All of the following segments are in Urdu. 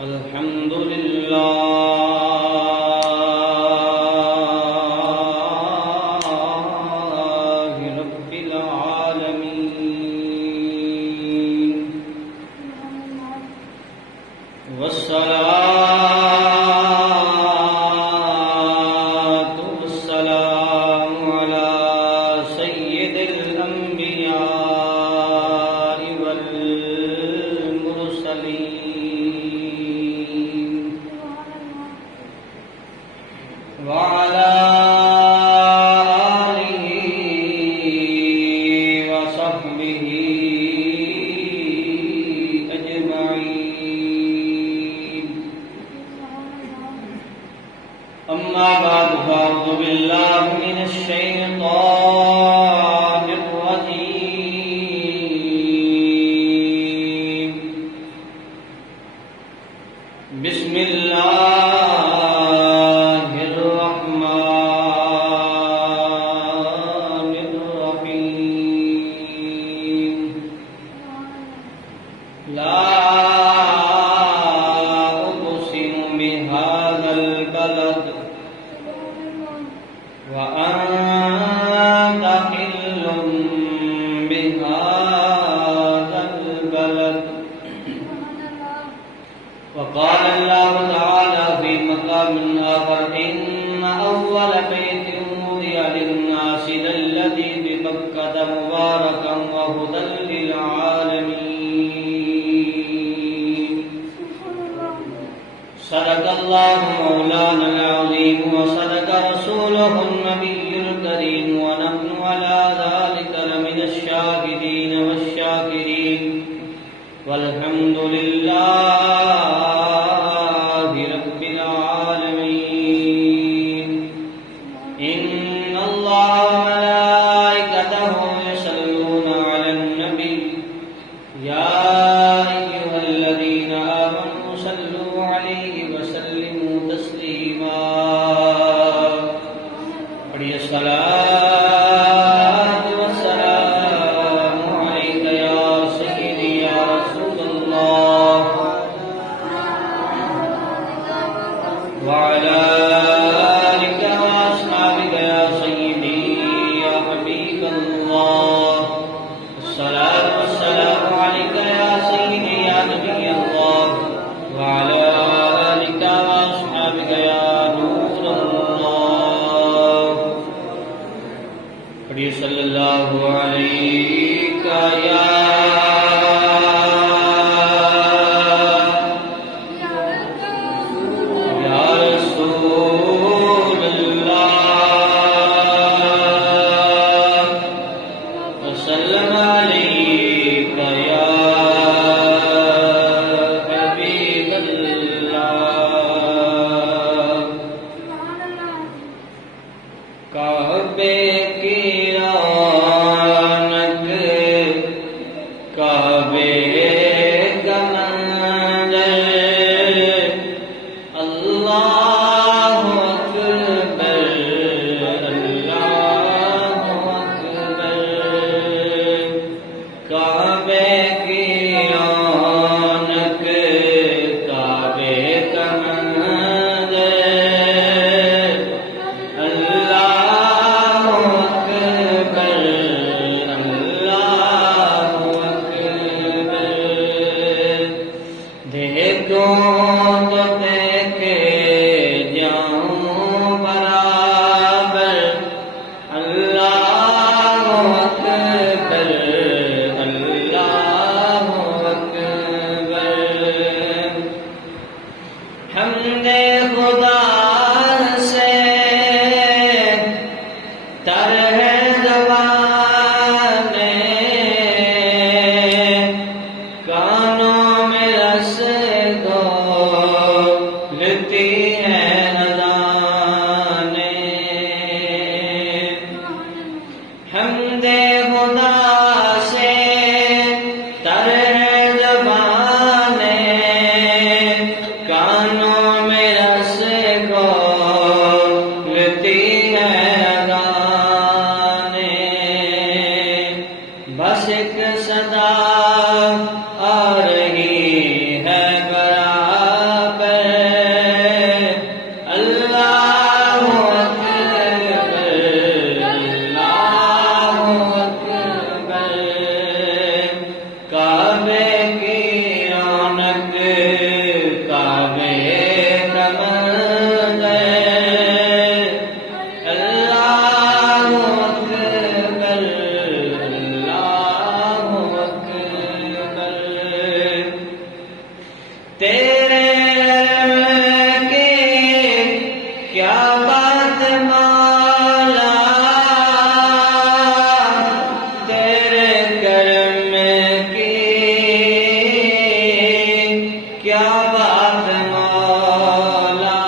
الحمد لله رب العالمين والصلاة والسلام على سيد الأنبياء والمرسلين وعلى آله وصحبه أجمعين. أما بعد فأعوذ بالله من الشيطان الرجيم. بسم الله الرحمن الرحيم. لا أقسم بهذا البلد وأنت حل بهذا البلد. وقال الله تعالى في مقام آخر: إن أول بيت وضع للناس للذي ببكة مباركا وهدى للعالمين. صدق الله مولانا العظيم وصدق رسوله النبي الكريم، ونحن على ذلك لمن الشاهدين والشاكرين، والحمد لله رب العالمين. إن الله وملائكته يصلون على النبي يا أيها الذين آمنوا صلوا عليه وسلموا تسليما. پڑھیے الصلاة والسلام عليك يا سيدي يا رسول الله وعلى آلك وأصحابك يا سيدي يا حبيب الله. الصلاة والسلام عليك يا سيدي يا نبي الله وعلى آلك وأصحابك يا نور الله. پڑھیے صلی اللہ علیہ یا رسول اللہ وسلم علیک یا حبیب اللہ. کعبے کی رونق کعبے کا منظر، اللہ اکبر اللہ اکبر. کعبے کی رونق کعبے کا منظر، اللہ اکبر اللہ اکبر. دیکھوں تو دیکھے جاؤں برابر، اللہ اکبر اللہ صدا آ رہی ہے برابر اللہ اکبر اللہ اکبر کعبے کی رونق کعبے کا منظر اللہ اکبر اللہ اکبر تیرے کی کیا بات مولا تیرے کرم کی کیا بات مولا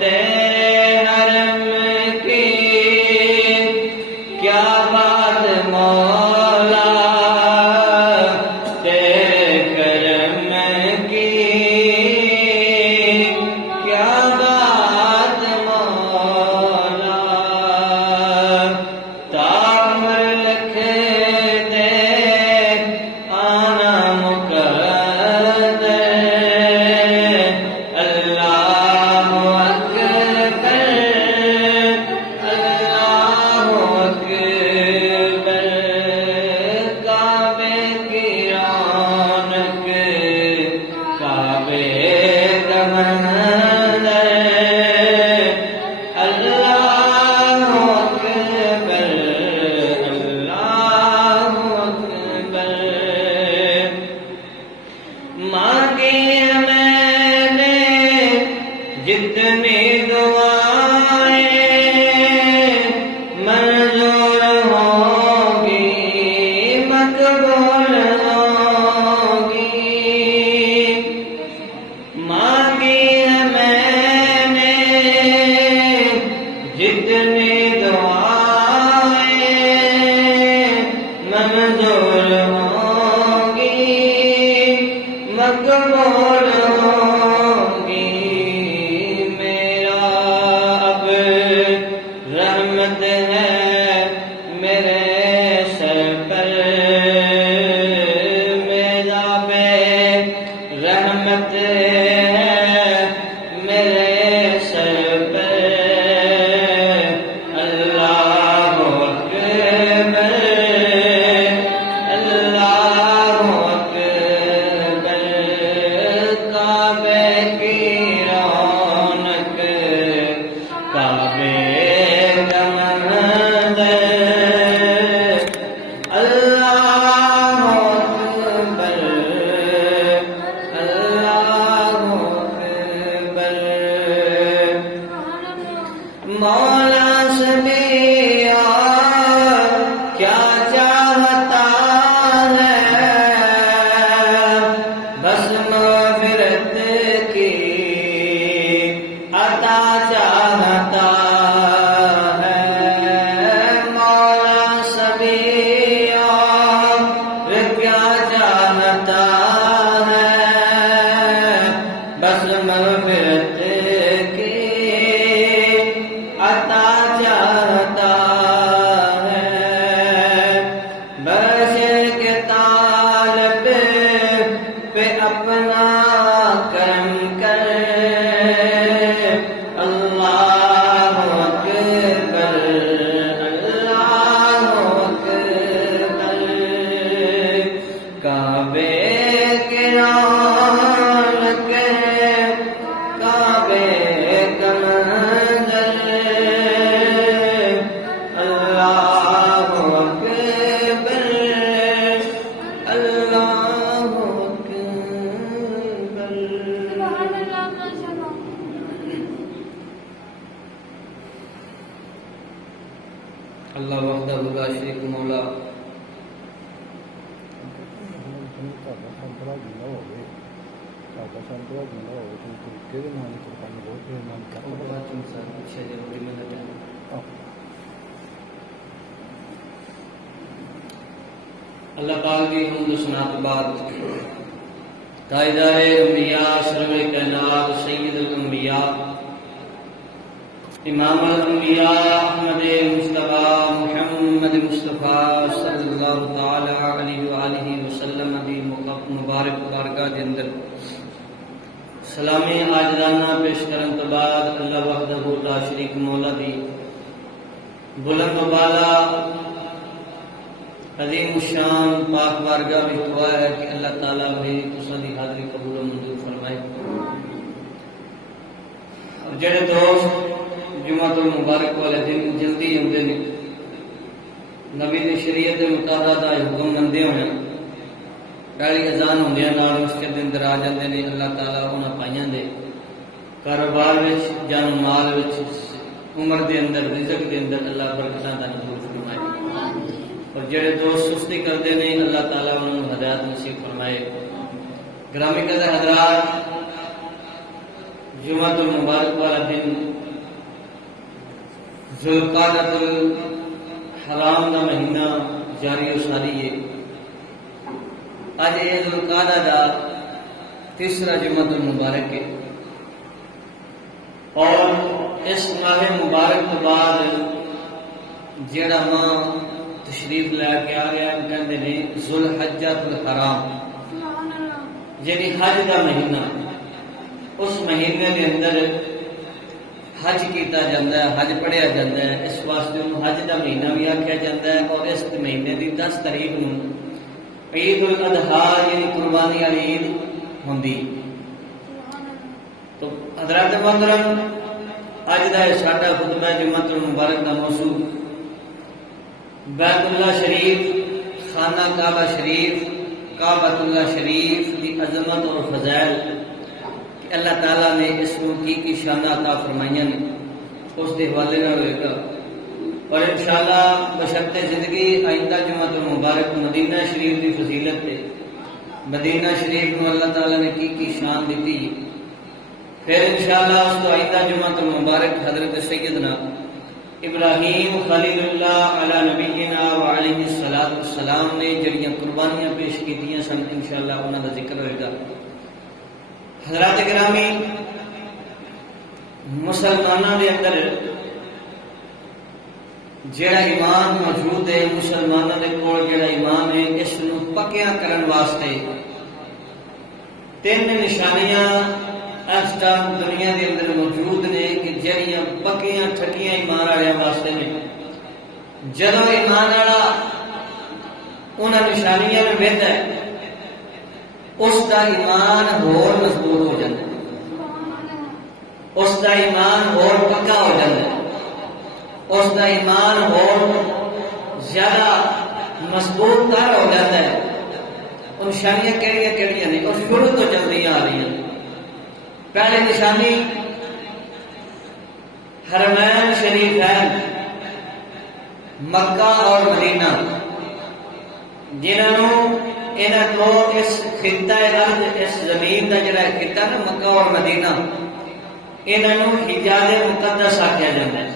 تیرے حرم کی کیا بات مولا تیرے کرم کی کیا بات مولا تعمر لکھ دے آنا مقدر اللہ اکبر اللہ اکبر کعبے کی رونق کعبے کا منظر اللہ اکبر اللہ اکبر مانگی میں نے جتنی دعائیں منظور ہوں گی مقبول ہوں گی مانگی میں نے جتنی دعائیں منظور ہوں گی مقبول ہوں گی میرا اب رحمت ہے میرے سر پر میرا بے رحمت ہے میرے سر پر اللہ اکبر اللہ اکبر کعبے کی رونق کعبے کا منظر اللہ اکبر اللہ اکبر مولا سے بھی اور کیا چاہتا ہے بس مغفرت کی عطا چاہتا ہے مولا سے بھی اور کیا چاہتا ہے بس مغفرت کی عطا چاہتا ہے بس کے طالب پہ اپنا کرم کر اللہ اکبر اللہ اکبر کعبے کے رونق کعبے کا منظر اللہ اکبر اللہ اکبر اللہ وحدہ لا شریک مولا اللہ پاک کی حمد و ثنا کے بعد تاجدار انبیاء سرور کائنات سید الانبیاء امام الانبیاء احمد مصطفیٰ محمد محمد مصطفیٰ صلی اللہ تعالی علیہ وآلہ وسلم دی مبارک بارگاہ دے اندر سلامی عاجزانہ پیش کرن تو بعد اللہ وحدہ لا شریک مولا دی بلند و بالا عظیم الشان پاک بارگاہ میں دعا ہے کہ اللہ تعالیٰ بھی تساں دی حاضری قبول و منظور فرمائے۔ اور جڑے دوست جمعۃ المبارک والے دن جلدی آتے ہیں، نبی دی شریعت مطالعہ دا حکم مندے ہوئے پہلی اذان ہوندے نال مسجد دے اندر آ جاندے نے، اللہ تعالیٰ انہاں پائیاں دے کاروبار وچ جان مال وچ عمر دے اندر رزق دے اندر اللہ برکتاں دا نزول فرمائے۔ اور جڑے دوست سستی کرتے ہیں اللہ تعالیٰ انہوں نے ہدایت نصیب فرمائے۔ گرامی قدر حضرات، جمعۃ المبارک والا دن ذوالقعدۃ الحرام کا مہینہ جاری و ساری ہے۔ اج یہ ذوالقعدہ کا تیسرا جمعۃ المبارک ہے، اور اس ماہ مبارک کے بعد جڑا ماہ تشریف لے کے آ رہا ہے کہتے ہیں ذوالحجۃ الحرام، یعنی حج کا مہینہ۔ اس مہینے کے اندر حج کیتا جاتا ہے، حج پڑھیا جاتا ہے، اس واسطے انہوں حج کا مہینہ بھی آخیا جاتا ہے۔ اور اس مہینے کی 10 تاریخ کو عید الاضحیٰ یعنی قربانی والی عید ہوندی۔ تو حضرات محترم، اج کا ساڈا خطبہ جمعۃ المبارک کا موضوع بیت اللہ شریف، خانہ کعبہ شریف، کعبۃ اللہ شریف کی عظمت اور فضائل کہ اللہ تعالیٰ نے اس کو کی شان عطا فرمائیاں نے، اس کے حوالے نہ ہوئے گا۔ اور انشاءاللہ بشرط زندگی آئندہ جمعۃ المبارک مدینہ شریف کی فضیلت ہے، مدینہ شریف کو اللہ تعالیٰ نے کی شان دیتی، پھر انشاءاللہ اس کو آئندہ جمعۃ المبارک حضرت سیدنا ابراہیم خلیل اللہ علی نبینا وعلیہ السلام نے جڑیاں قربانیاں پیش کیتیاں سن، انشاءاللہ انہاں دا ذکر ہوئے گا۔ حضرات گرامی، مسلمانوں دے اندر جڑا ایمان موجود ہے، مسلمانوں دے کول جڑا ایمان ہے، اس نو پکیاں کرن واسطے 3 نشانیاں اس ٹائم دنیا کے اندر موجود نے کہ جڑیاں پکیاں ٹھکیاں ایمان والے واسطے نے۔ جدو ایمان والا انہاں نشانیاں میں وہدا ہے، اس کا ایمان ہور مضبوط ہو جاتا ہے، اس کا ایمان ہور پکا ہو جاتا ہے، اس کا ایمان ہور زیادہ مضبوط تر ہو جاتا ہے۔ وہ نشانیاں کہڑیاں کہڑیاں نے، اور شروع تو چلتی آ رہی ہیں۔ پہلی نشانی حرمین شریفین، مکہ اور مدینہ، جنہوں کو اس خطہ ارض، اس زمین کا جڑا خطہ نا مکہ اور مدینہ، انہوں حجاز مقدس آخیا جاتا ہے۔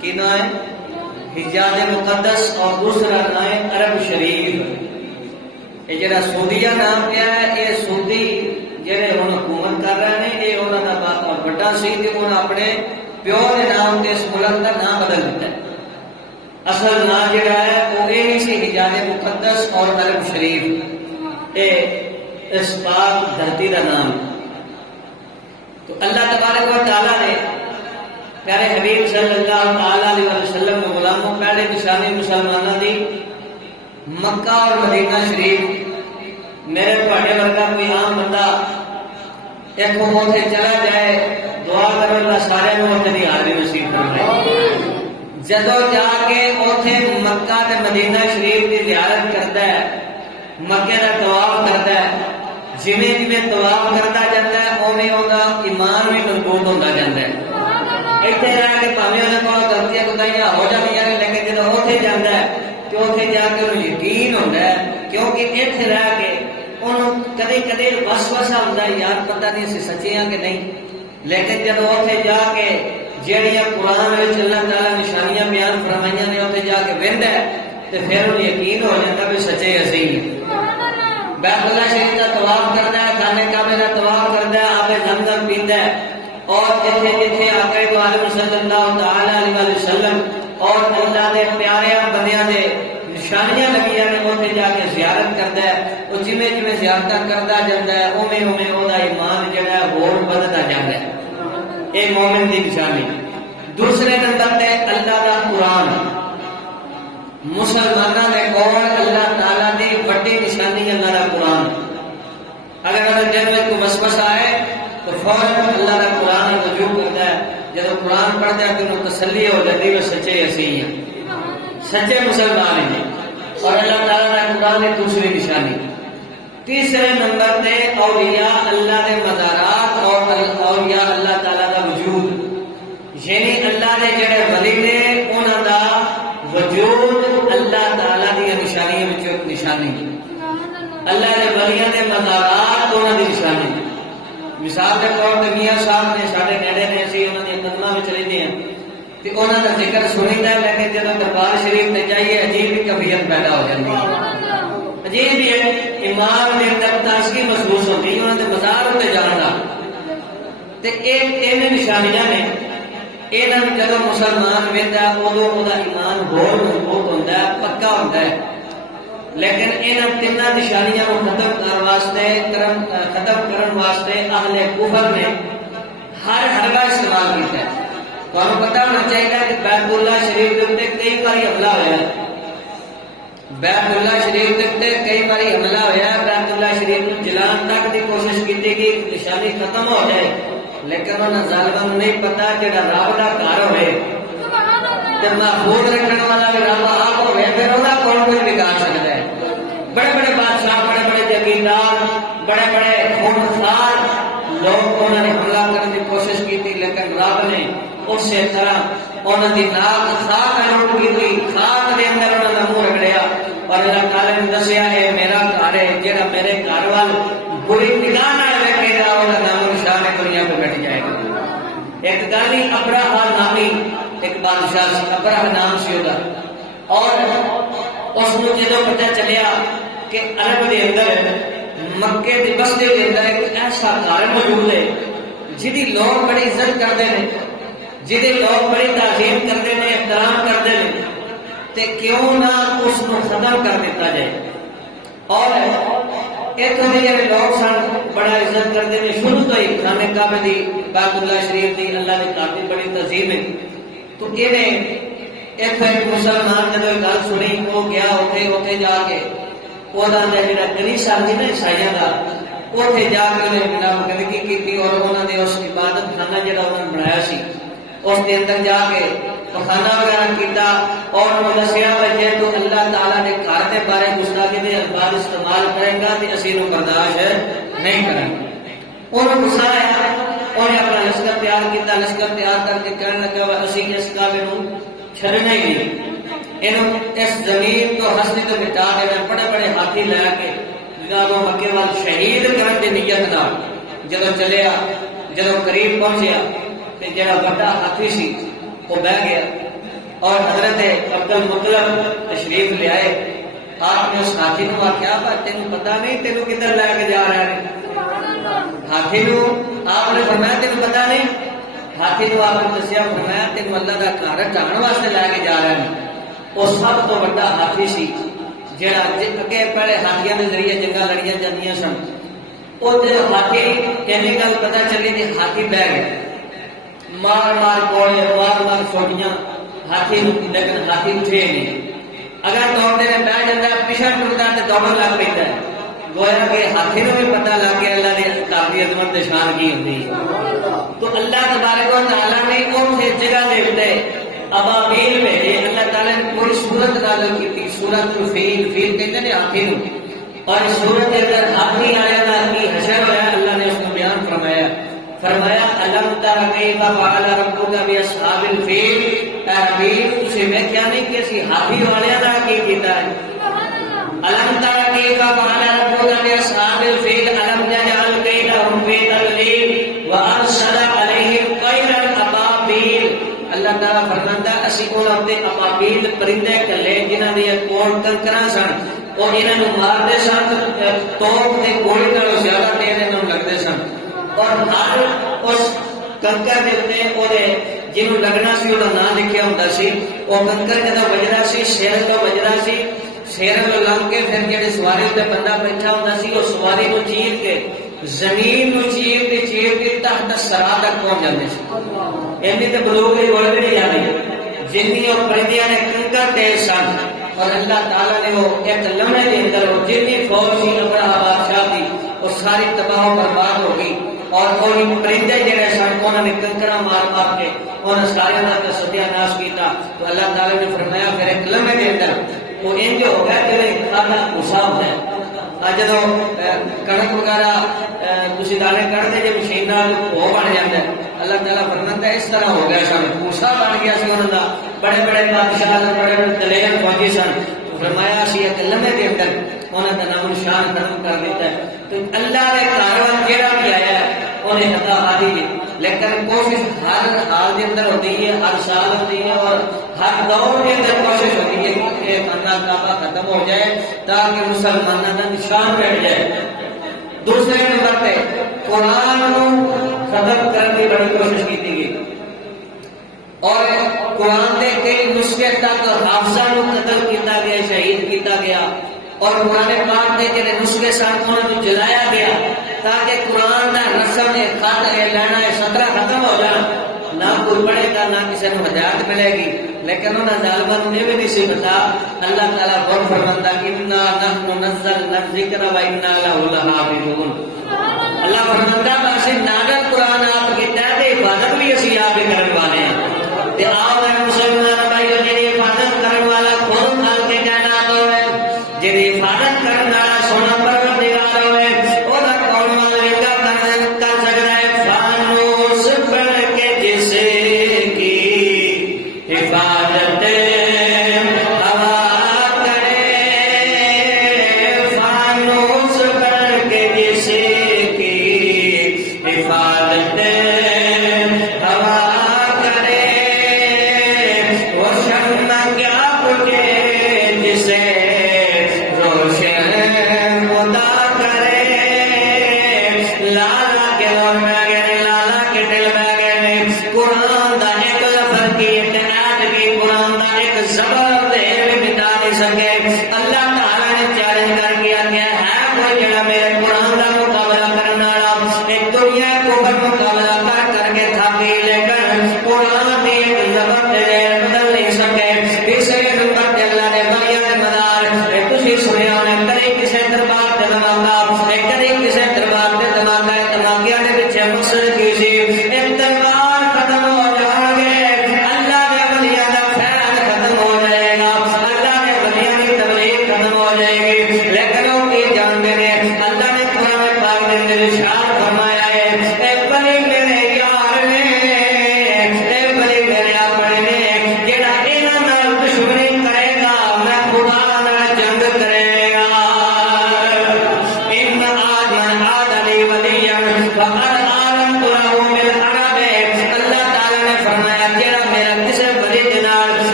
کی نام ہے؟ حجاز مقدس، اور دوسرا نام ہے عرب شریف۔ یہ جڑا سعودیہ نام کیا ہے، یہ سعودی جڑے ہن حکومت کر رہے ہیں، یہ انہوں کا بڑا سی کہ انہوں اپنے پیو کے نام سے اس ملک کا نام بدل دیتا ہے۔ اصل نام جڑا ہے وہ یہ نہیں سی حجاز مقدس اور عرب شریف، یہ اس پاک دھرتی کا نام۔ تو اللہ تبارک و تعالیٰ نے پیارے حبیب صلی اللہ تعالیٰ علیہ وسلم کے غلاموں پہلے نشانی مسلمانوں دی مکہ اور مدینہ شریف۔ میرے پاڑے ورگا کوئی عام بندہ ایک موتے چلا جائے، دعا کرو اللہ سارے موتے دی حاضری نصیب فرمائے۔ جدو جا کے اوتھے مکہ تے مدینہ شریف کی زیارت کرتا ہے، مکے کا طواف کرتا ہے، جویں جویں طواف کرتا جاتا ہے اوویں اوندا ایمان بھی مضبوط ہوتا جاتا ہے۔ اتنے رہ کے پاویں اونہاں کول غلطیاں کوتاہیاں ہو جاندیاں نے، لیکن جدو اوتھے جاندا ہے کہ اوتھے جا کے انہوں یقین ہوتا ہے، کیونکہ اتنے رہ کے انہوں کدے کدے وسوسہ ہوتا ہے، یار پتہ نہیں اسی سچے ہیں کہ نہیں، لیکن جب اوتھے جا کے جہڑیاں قرآن وچ اللہ تعالیٰ نشانیاں بیان فرمائیاں نے اوتھے جا کے وہندا ہے تے پھر انہوں یقین ہو جاتا بھی سچے اسی بیت اللہ شریف کا طواف کرتا ہے، خانے کعبے کا طواف کرتا ہے، آب زمزم پیندا ہے، اور جتھے جتھے آقا دو عالم صلی اللہ تعالی علیہ وسلم اور اللہ دے پیارے بندیاں دے جویں جویں زیادہ کرتا جاتا ہے اویں اویں وہ ایمان جڑا ہے ہور بدتا جاتا ہے. یہ مومن کی نشانی. دوسرے نمبر تے اللہ دا قرآن. مسلمانوں کے کول اللہ تعالیٰ دی بڑی نشانی اللہ دا قرآن. اگر ہمیں دل میں کوئی وسوسہ آئے تو فوراً اللہ کا قرآن رجوع کرتا ہے. جب قرآن پڑھتا ہے تو انہوں تسلی ہو جاتی ہے سچے اسی ہیں, سچے مسلمان ہیں. اور اللہ تعالیٰ کا قرآن ہے دوسری نشانی. تیسرے نمبر تے اولیاء اللہ کے مزارات اور اولیاء اللہ تعالیٰ کا وجود, یعنی اللہ کے جڑے ولی نے انہوں دا وجود اللہ تعالیٰ کی نشانیوں میں ایک نشانی. اللہ کے ولیاں کے مزارات انہوں کی نشانی. مثال کے طور پہ میاں صاحب نے سارے نیڑے نے اسی انہوں نے قدمہ میں چلے دے ہیں کہ انہوں کا ذکر سنیتا ہے, لیکن جب دربار شریف تے جائیے عجیب ہی کیفیت پیدا ہو جاتی ہے. عجیب ہی ہے, ایمان کے اندر تازگی محسوس ہوتی ہے انہوں نے مزار ہوتے جانا. تے ایک نشانیاں نے انہوں جب مسلمان ویدا ادو وہ ایمان بہت مضبوط ہوتا ہے, پکا ہوتا ہے. لیکن ان تین نشانیاں کو ختم کرن واسطے اہل کفر نے ہر حربہ استعمال کیا ہے. تو ہمیں پتہ ہونا چاہیے کہ بیت اللہ شریف کے اوپر کئی بار حملہ ہوا ہے. بیت اللہ شریف کے اوپر کئی بار حملہ ہوا ہے. بیت اللہ شریف کو جلان تک کی کوشش کی کہ نشانی ختم ہو جائے, لیکن انہوں ظالموں نہیں پتا جڑا رب کا گھر ہوئے جب محفوظ رکھنے والا بھی رب آپ ہوئے پھر وہ کون کچھ بگاڑ سکتا ہے. بڑے بڑے بادشاہ, بڑے بڑے جگیردار, بڑے بڑے خونخوار لوگ انہوں نے حملہ کرنے کی کوشش کی تھی, لیکن رب نے اسی طرح انہوں کی ناک خاک لوٹ کی تھی, خاک کے اندر انہوں نے منہ رگڑیا. اور اللہ تعالیٰ نے دسیا ہے میرا گھر ہے, جہاں میرے گھر وال بری نگاہ نہ رکھے گا وہ نام نشان دنیا پہ بیٹھ جائے گا. ایک گالی ابراہ نامی ایک بادشاہ سی, ابراہ نام سی ہوگا, اور اس کو جدو پتہ چلیا کہ عرب کے اندر مکے کی بستی کے اندر ایک ایسا گھر موجود ہے جہی لوگ بڑی عزت کرتے ہیں, جہی لوگ بڑی تعظیم کرتے ہیں, احترام کرتے ہیں, تے کیوں نہ اس کو ختم کر دیتا جائے. اور اتوں کے جڑے لوگ سن بڑا عزت کرتے ہیں شروع تو ہی خانہ کعبہ دی, بیت اللہ شریف دی, اللہ کے گھر کی بڑی تعظیم ہے. تو ایک مسلمان جب گل سنی وہ گیا اتنے جا کے وہ جا کنیسا سی نا عیسائیوں کا, اتنے جا کے انہیں بنا مقدگی کی اور انہوں نے اس عبادت خانہ جہاں انہوں نے بنایا سی اس کے اندر جا کے کھانا وغیرہ کیتا اور دسیا بچے تو اللہ تعالیٰ نے گھر کے بارے گستاخی کے الفاظ استعمال کرے گا تو اسی کو برداشت نہیں کریں گے. انہوں نے غصہ آیا, انہیں اپنا لشکر تیار کیتا, لشکر تیار کر کے کہنے لگا اسی اس کعبے کو چھڑنا ہی نہیں, انہوں اس زمین تو ہستی تو مٹا دینا. بڑے بڑے ہاتھی لے کے جناب مکے وال شہید کرنے کی نیت نال جدو چلیا, جدو قریب پہنچیا تو جڑا بڑا ہاتھی سی وہ بہ گیا اور حضرت عبد المطلب تشریف لے آئے. آپ نے اس ہاتھی کو آخیا تینوں پتا نہیں تینوں کدھر لے کے جا رہے ہیں. ہاتھی نو آپ نے فرمایا تینوں پتا نہیں. ہاتھی نو آپ نے دسیا فرمایا تینوں اللہ کا گھر ڈھان واسطے لے کے جا رہے ہیں. وہ سب تو بڑا ہاتھی سی جہاں اگے پہلے ہاتھیوں کے ذریعے جنگاں لڑیاں جاندیاں سن. وہ جب ہاتھی ایسی گل پتا چلی کہ ہاتھی بہ گئے, مار مار کوڑے, مار مار سوٹیاں ہاتھی, لیکن ہاتھی اٹھے نہیں. اگر دوڑتے نے بہ جاتا ہے پیچھے ٹرتا ہے تو دوڑن لگ پہ گویا کہ ہاتھی کو بھی پتا لگ گیا اللہ نے کافی عظمت شان کی ہوتی ہے. تو اللہ تبارک و تعالیٰ نے اس جگہ دے اتنے ابابیل بھیجے. اللہ تعالیٰ نے کوئی سورت نازل کی تھی, سورت الفیل, فیل کہتے ہیں ہاتھی نو, اور اس سورت کے اندر ہاتھی آیا تھا کی حشر ہوا. اللہ نے اس کو بیان فرمایا الم تر کیف فعل ربک باصحاب الفیل, اے حبیب تسی ویکھیا نہیں کہ اسی ہاتھی والیاں دا کی کیتا ہے. الم تر کیف فعل ربک باصحاب الفیل الم یجعل کیدہم فی تضلیل وارسل علیہم طیرا ابابیل. اللہ تعالیٰ فرماندا اسی انہاں تے ابابیل پرندے کلے جنہاں دی کوڑ کنکراں سن, اور انہاں نوں ماردے سن توپ تے گولی نالوں زیادہ تیز انہاں نوں لگدے سن. اور ہر اس کنکر کے اتنے جنہوں لگنا سی وہ نام لکھیا ہوتا سی. وہ کنکر جب بجنا سی سر تو بجنا سی شیرن کو لنگ کے پھر جڑے سواری تے بندہ بیٹھا ہوندا سی وہ سواری کو چیر کے زمین کو چیر کے تحت سرا تک پہنچ جاندے سی اینی تے بلوغ دی گل نہیں جاندی جنی اور پرندیاں نے کنکر تے سن اور اللہ تعالیٰ نے وہ ایک لمحے کے اندر وہ جتنی فوج سی ابراہیم بادشاہ دی وہ ساری تباہ و برباد ہو گئی اور کوئی پرندے جڑے سن انہوں نے کنکرا مار کے انہوں سارے کا ستیہ ناش کیتا تو اللہ تعالیٰ نے فرمایا پھر ایک لمحے کے اندر وہ انج ہو گیا کہ کھانا گسا ہوتا ہے جدو کنک وغیرہ تھی دانے کھڑتے جی مشین وہ بن جاتا ہے اللہ تعالیٰ فرماتا ہے اس طرح ہو گیا سن پوسا بن گیا سی انہوں کا بڑے بڑے بادشاہ بڑے بڑے دلیر فوجی سن فرمایا سی ایک لمحے کے اندر انہوں کا نام نشان ختم کر دیتا ہے تو اللہ نے کارواں جہاں بھی آیا ہے انہیں خطا آدھی ہے لیکن کوشش ہر حال کے اندر ہوتی ہے ہر سال ہوتی ہے اور ہر دور کے اندر کوشش ہوتی ہے کہ خانہ کعبہ ختم ہو جائے تاکہ مسلمانوں کا نشان بیٹھ جائے دوسرے نمبر پہ قرآن کو ختم کرنے کی بڑی کوشش کی گئی اور قرآن کے کئی نسخے تک حافظہ کو قتل کیا گیا شہید کیا گیا اور قرآن پاک کے جڑے نسخے سن انہوں کو جلایا گیا تاکہ قرآن کا رسم خط لینا سطرہ ختم ہو جائے نہ کوئی پڑھے گا نہ کسی کو ہدایت ملے گی لیکن انہوں نے ظالموں نے بھی نہیں سی بتا اللہ تعالیٰ غور فرماتا انا نحن نزلنا الذکر و انا لہ لحافظون اللہ فرماتا بس نازل قرآن آپ کی تحت حفاظت بھی اسی آپ کے کرنے والے ہیں تے آپ مسلمان بھائیو جی حفاظت کرنے والا خود خالق کے کائنات ہوئے جی حفاظت کرنے والا سونا پروردگار ہوئے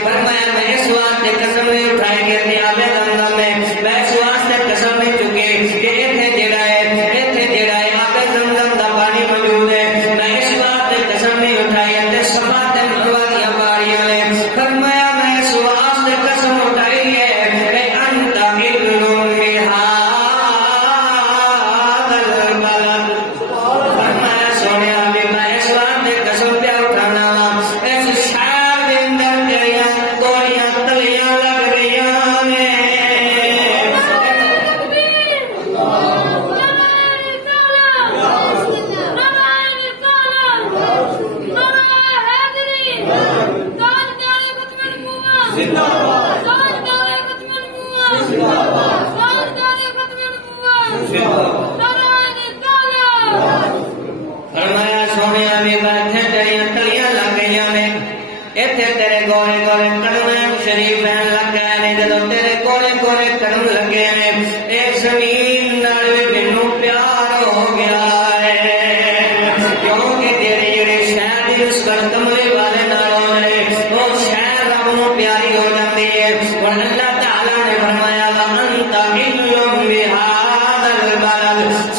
فرمایا میں اس واسطے قسم نہیں اٹھائی کہ آبے زمزم میں میں اس واسطے قسم نہیں چکے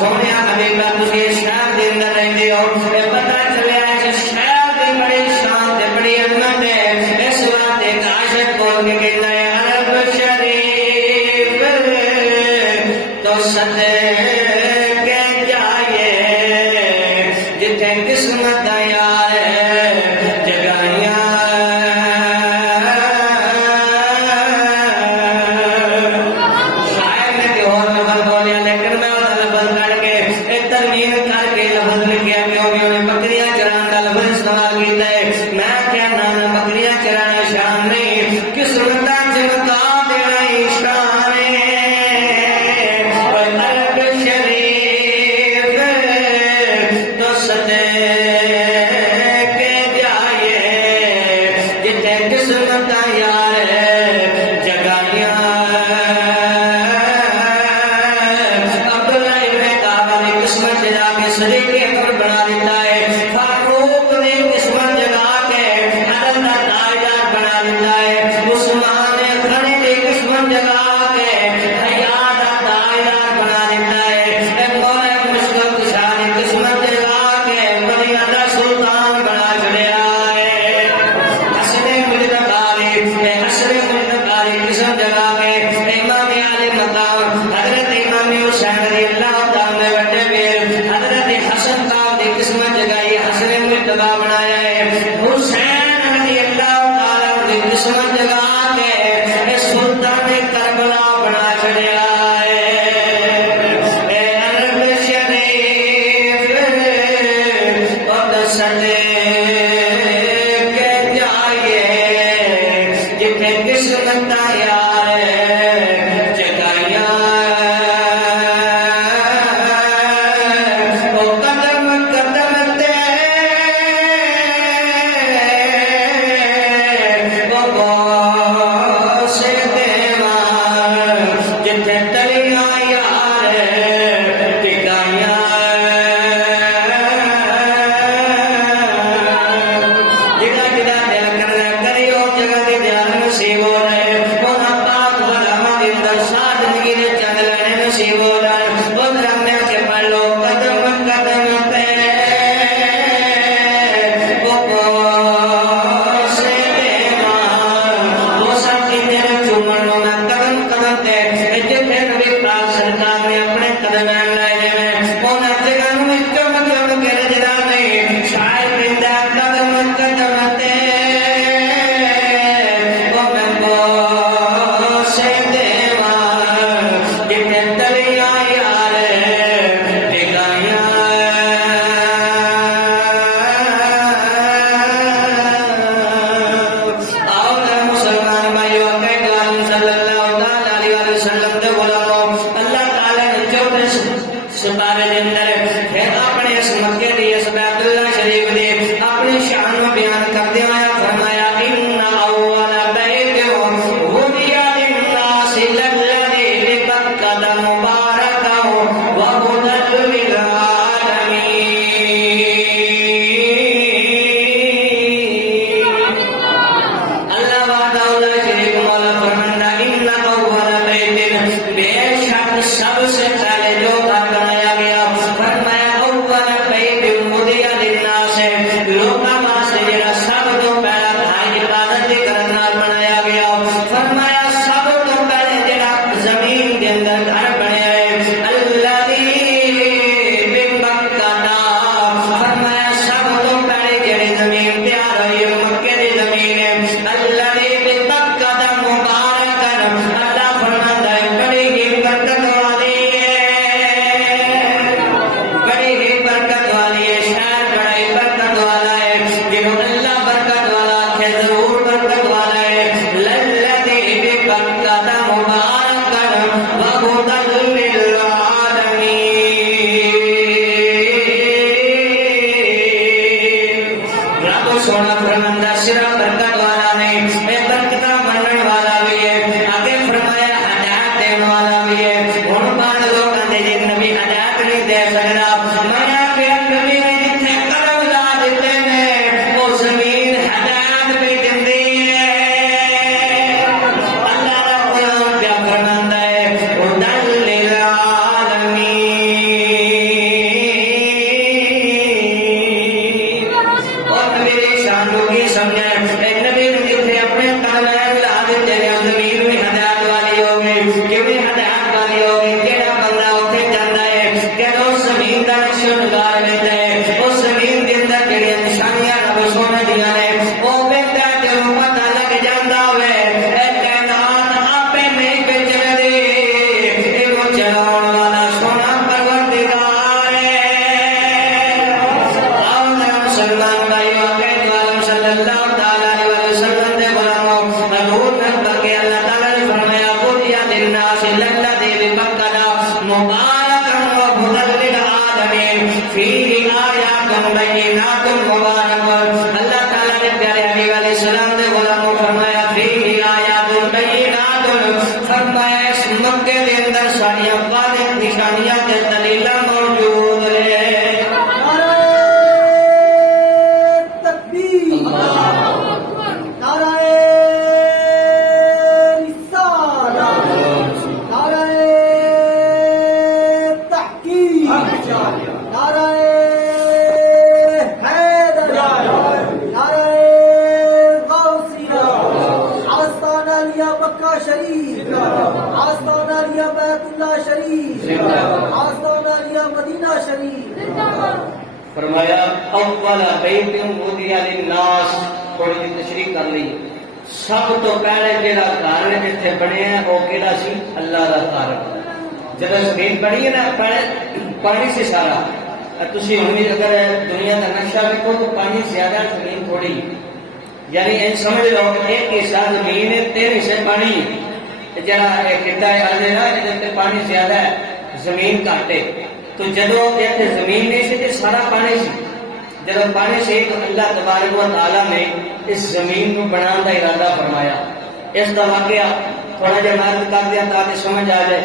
سونے حبیبہ تسی شہر دے اندر رہندے ہو پتہ چلیا اس شہر دی بڑی شان تے بڑی عظمت ہے اس واسطے ایک عاشق بول کے کہندا ہے عرب شریف تو صدقے جائے جتھے قسمت دا یار جگائیاں شاعر نے کہ اور لفظ بولیا لیکن میں وہ لفظ کر کے ترمیم کر کے لفظ لکھیا کیونکہ انہیں بکریاں چران کا لفظ استعمال کیتا ہے میں کیا نام بکریاں چرانا شان نہیں قسمت چمکا دینا ہی شان ہے عرب شریف تو صدقے جائے جتھے قسمت یار جگائیاں عبداللہ ابن کعب نے قسمت جگا کے صدیق اکبر بنا دیتا ہے فاروق نے قسمت جگا کے عدل کا تاجدار بنا دیتا ہے عثمان غنی نے قسمت جگا کے حیا کا تاجدار بنا دیتا ہے مولا مشکل کشا نے قسمت جگا کے دنیا کا سلطان بنا چھڑیا ہے حسن مجتبی قسم جگا کے امام علی مقام حضرت امام حسین رضی اللہ تعالی بڑے پیر حضرت حسن کا دی قسمت جگائی حسن مجتبی بنایا ہے حسین رضی اللہ تعالی دی قسمت جگا کے سلطان کربلا بنا چھڑیا ہے عرب شریف اور صدقے جائے جتھے قسمت یار جگائیاں وہ قدم قدم تے وہ غوث دیوان جتھے تلیاں یار ٹکائیاں جڑا جڑا دیا کرنا کریو جگہ دی دھیان نصیب ہو رہے وہاں پاک غلامہ دی اندر سادگی دے چند لینے نصیب ہو رہے وہ درامے کے پڑھ لو قدم قدم تے وہ غوث دیوان وہ ساتھی میرے چومن لو میں قدم قدم تے جتھے نبی پاک سرکار نے اپنے قدم لائے میں انہاں جگہ نو چم چم کے رجدا نہیں شاعر کہندا قدم قدم تے وہ میں غوث دیوان جتھے تلیاں یار ٹکائیاں آؤ نا مسلمان بھائیو کہ کلام صلی اللہ تعالی علیہ وسلم دے غلاموں اللہ تعالی نے چوتھے سپارے دے اندر پھر اپنے اس مکے دی اس بیت اللہ شریف دی اپنی شان میں بیان کردے آیا فرمایا ان اول بیت وضع للناس للذی ببکۃ مبارکا وهدى للعالمین اللہ وحدہ لا شریک مولا فرماتا ان اول بیت بے شک سب سے پہلے جو گھر بنایا گیا فرمایا اول بیت وضع للناس لوکاں واسطے جڑا سب تو پہلا بھائی عبادت کرن نال بنایا گیا فرمایا سب تو پہلے جڑا زمین کے اندر گھر بنیا ہے الذی ببکۃ فرمایا سب تو پہلے جڑی زمین تیار ہوئی مکے دی زمین ہے الذی ببکۃ مبارکا اللہ فرماتا ہے بڑی ہی برکت والی ہے بڑی ہی برکت والی ہے شہر بڑا ہی برکت والا ہے جنہوں اللہ برکت والا ہے ضرور برکت والا ہے للذی ببکۃ مبارکا وهدى للعالمین رب سونا فرماتا صرف برکت والا نہیں اے برکت منن والا بھی ہے آگے فرمایا ہدایت دینے والا بھی ہے ہن بعد لوکاں دے جن نبی ہدایت نہیں دے سکدا فرمایا کہ نبی نے جتھے قدم لا دتے نے وہ زمین ہدایت پہ دیندی ہے اللہ دا قرآن پیا فرماندا ہے هدى للعالمین فیہ آیات بینات مبارکات. اللہ تعالیٰ نے پیارے حبیب علیہ السلام نے غلاموں فرمایا فیہ آیات بینات، فرمایا اس مکے کے اندر ساریاں واضح نشانیاں تے دلیلاں موجود ہیں. تکبیر، نعرہ رسالت، نعرہ تحقیق، نعرہ حیدر، نعرہ غوثیہ، آستانہ لیا مکہ شریف، آستانہ لیا بیت اللہ شریف، آستانہ لیا مدینہ شریف. فرمایا اول بیت وضع للناس. تھوڑی جی تشریح کر لی. سب تو پہلے جہاں گھر جتنے بنے ہیں وہ کہڑا سی؟ اللہ کا گھر. جب زمین بنی ہے نا پانی سے سارا. تھی ہوں اگر دنیا کا نقشہ دیکھو تو پانی زیادہ زمین تھوڑی، یعنی ان سمجھ لو کہ ایک حصہ زمین ہے 3 حصے پانی. جہاں خطہ ہے نا یہ پانی زیادہ ہے زمین گھٹ ہے. تو جدو اتنے زمین نہیں سی تو سارا پانی سی. جب پانی سی تو اللہ تبارک و تعالیٰ نے اس زمین کو بنانے کا ارادہ فرمایا. اس کا واقعہ تھوڑا جہا مرد کر دیا تاکہ سمجھ آ جائے.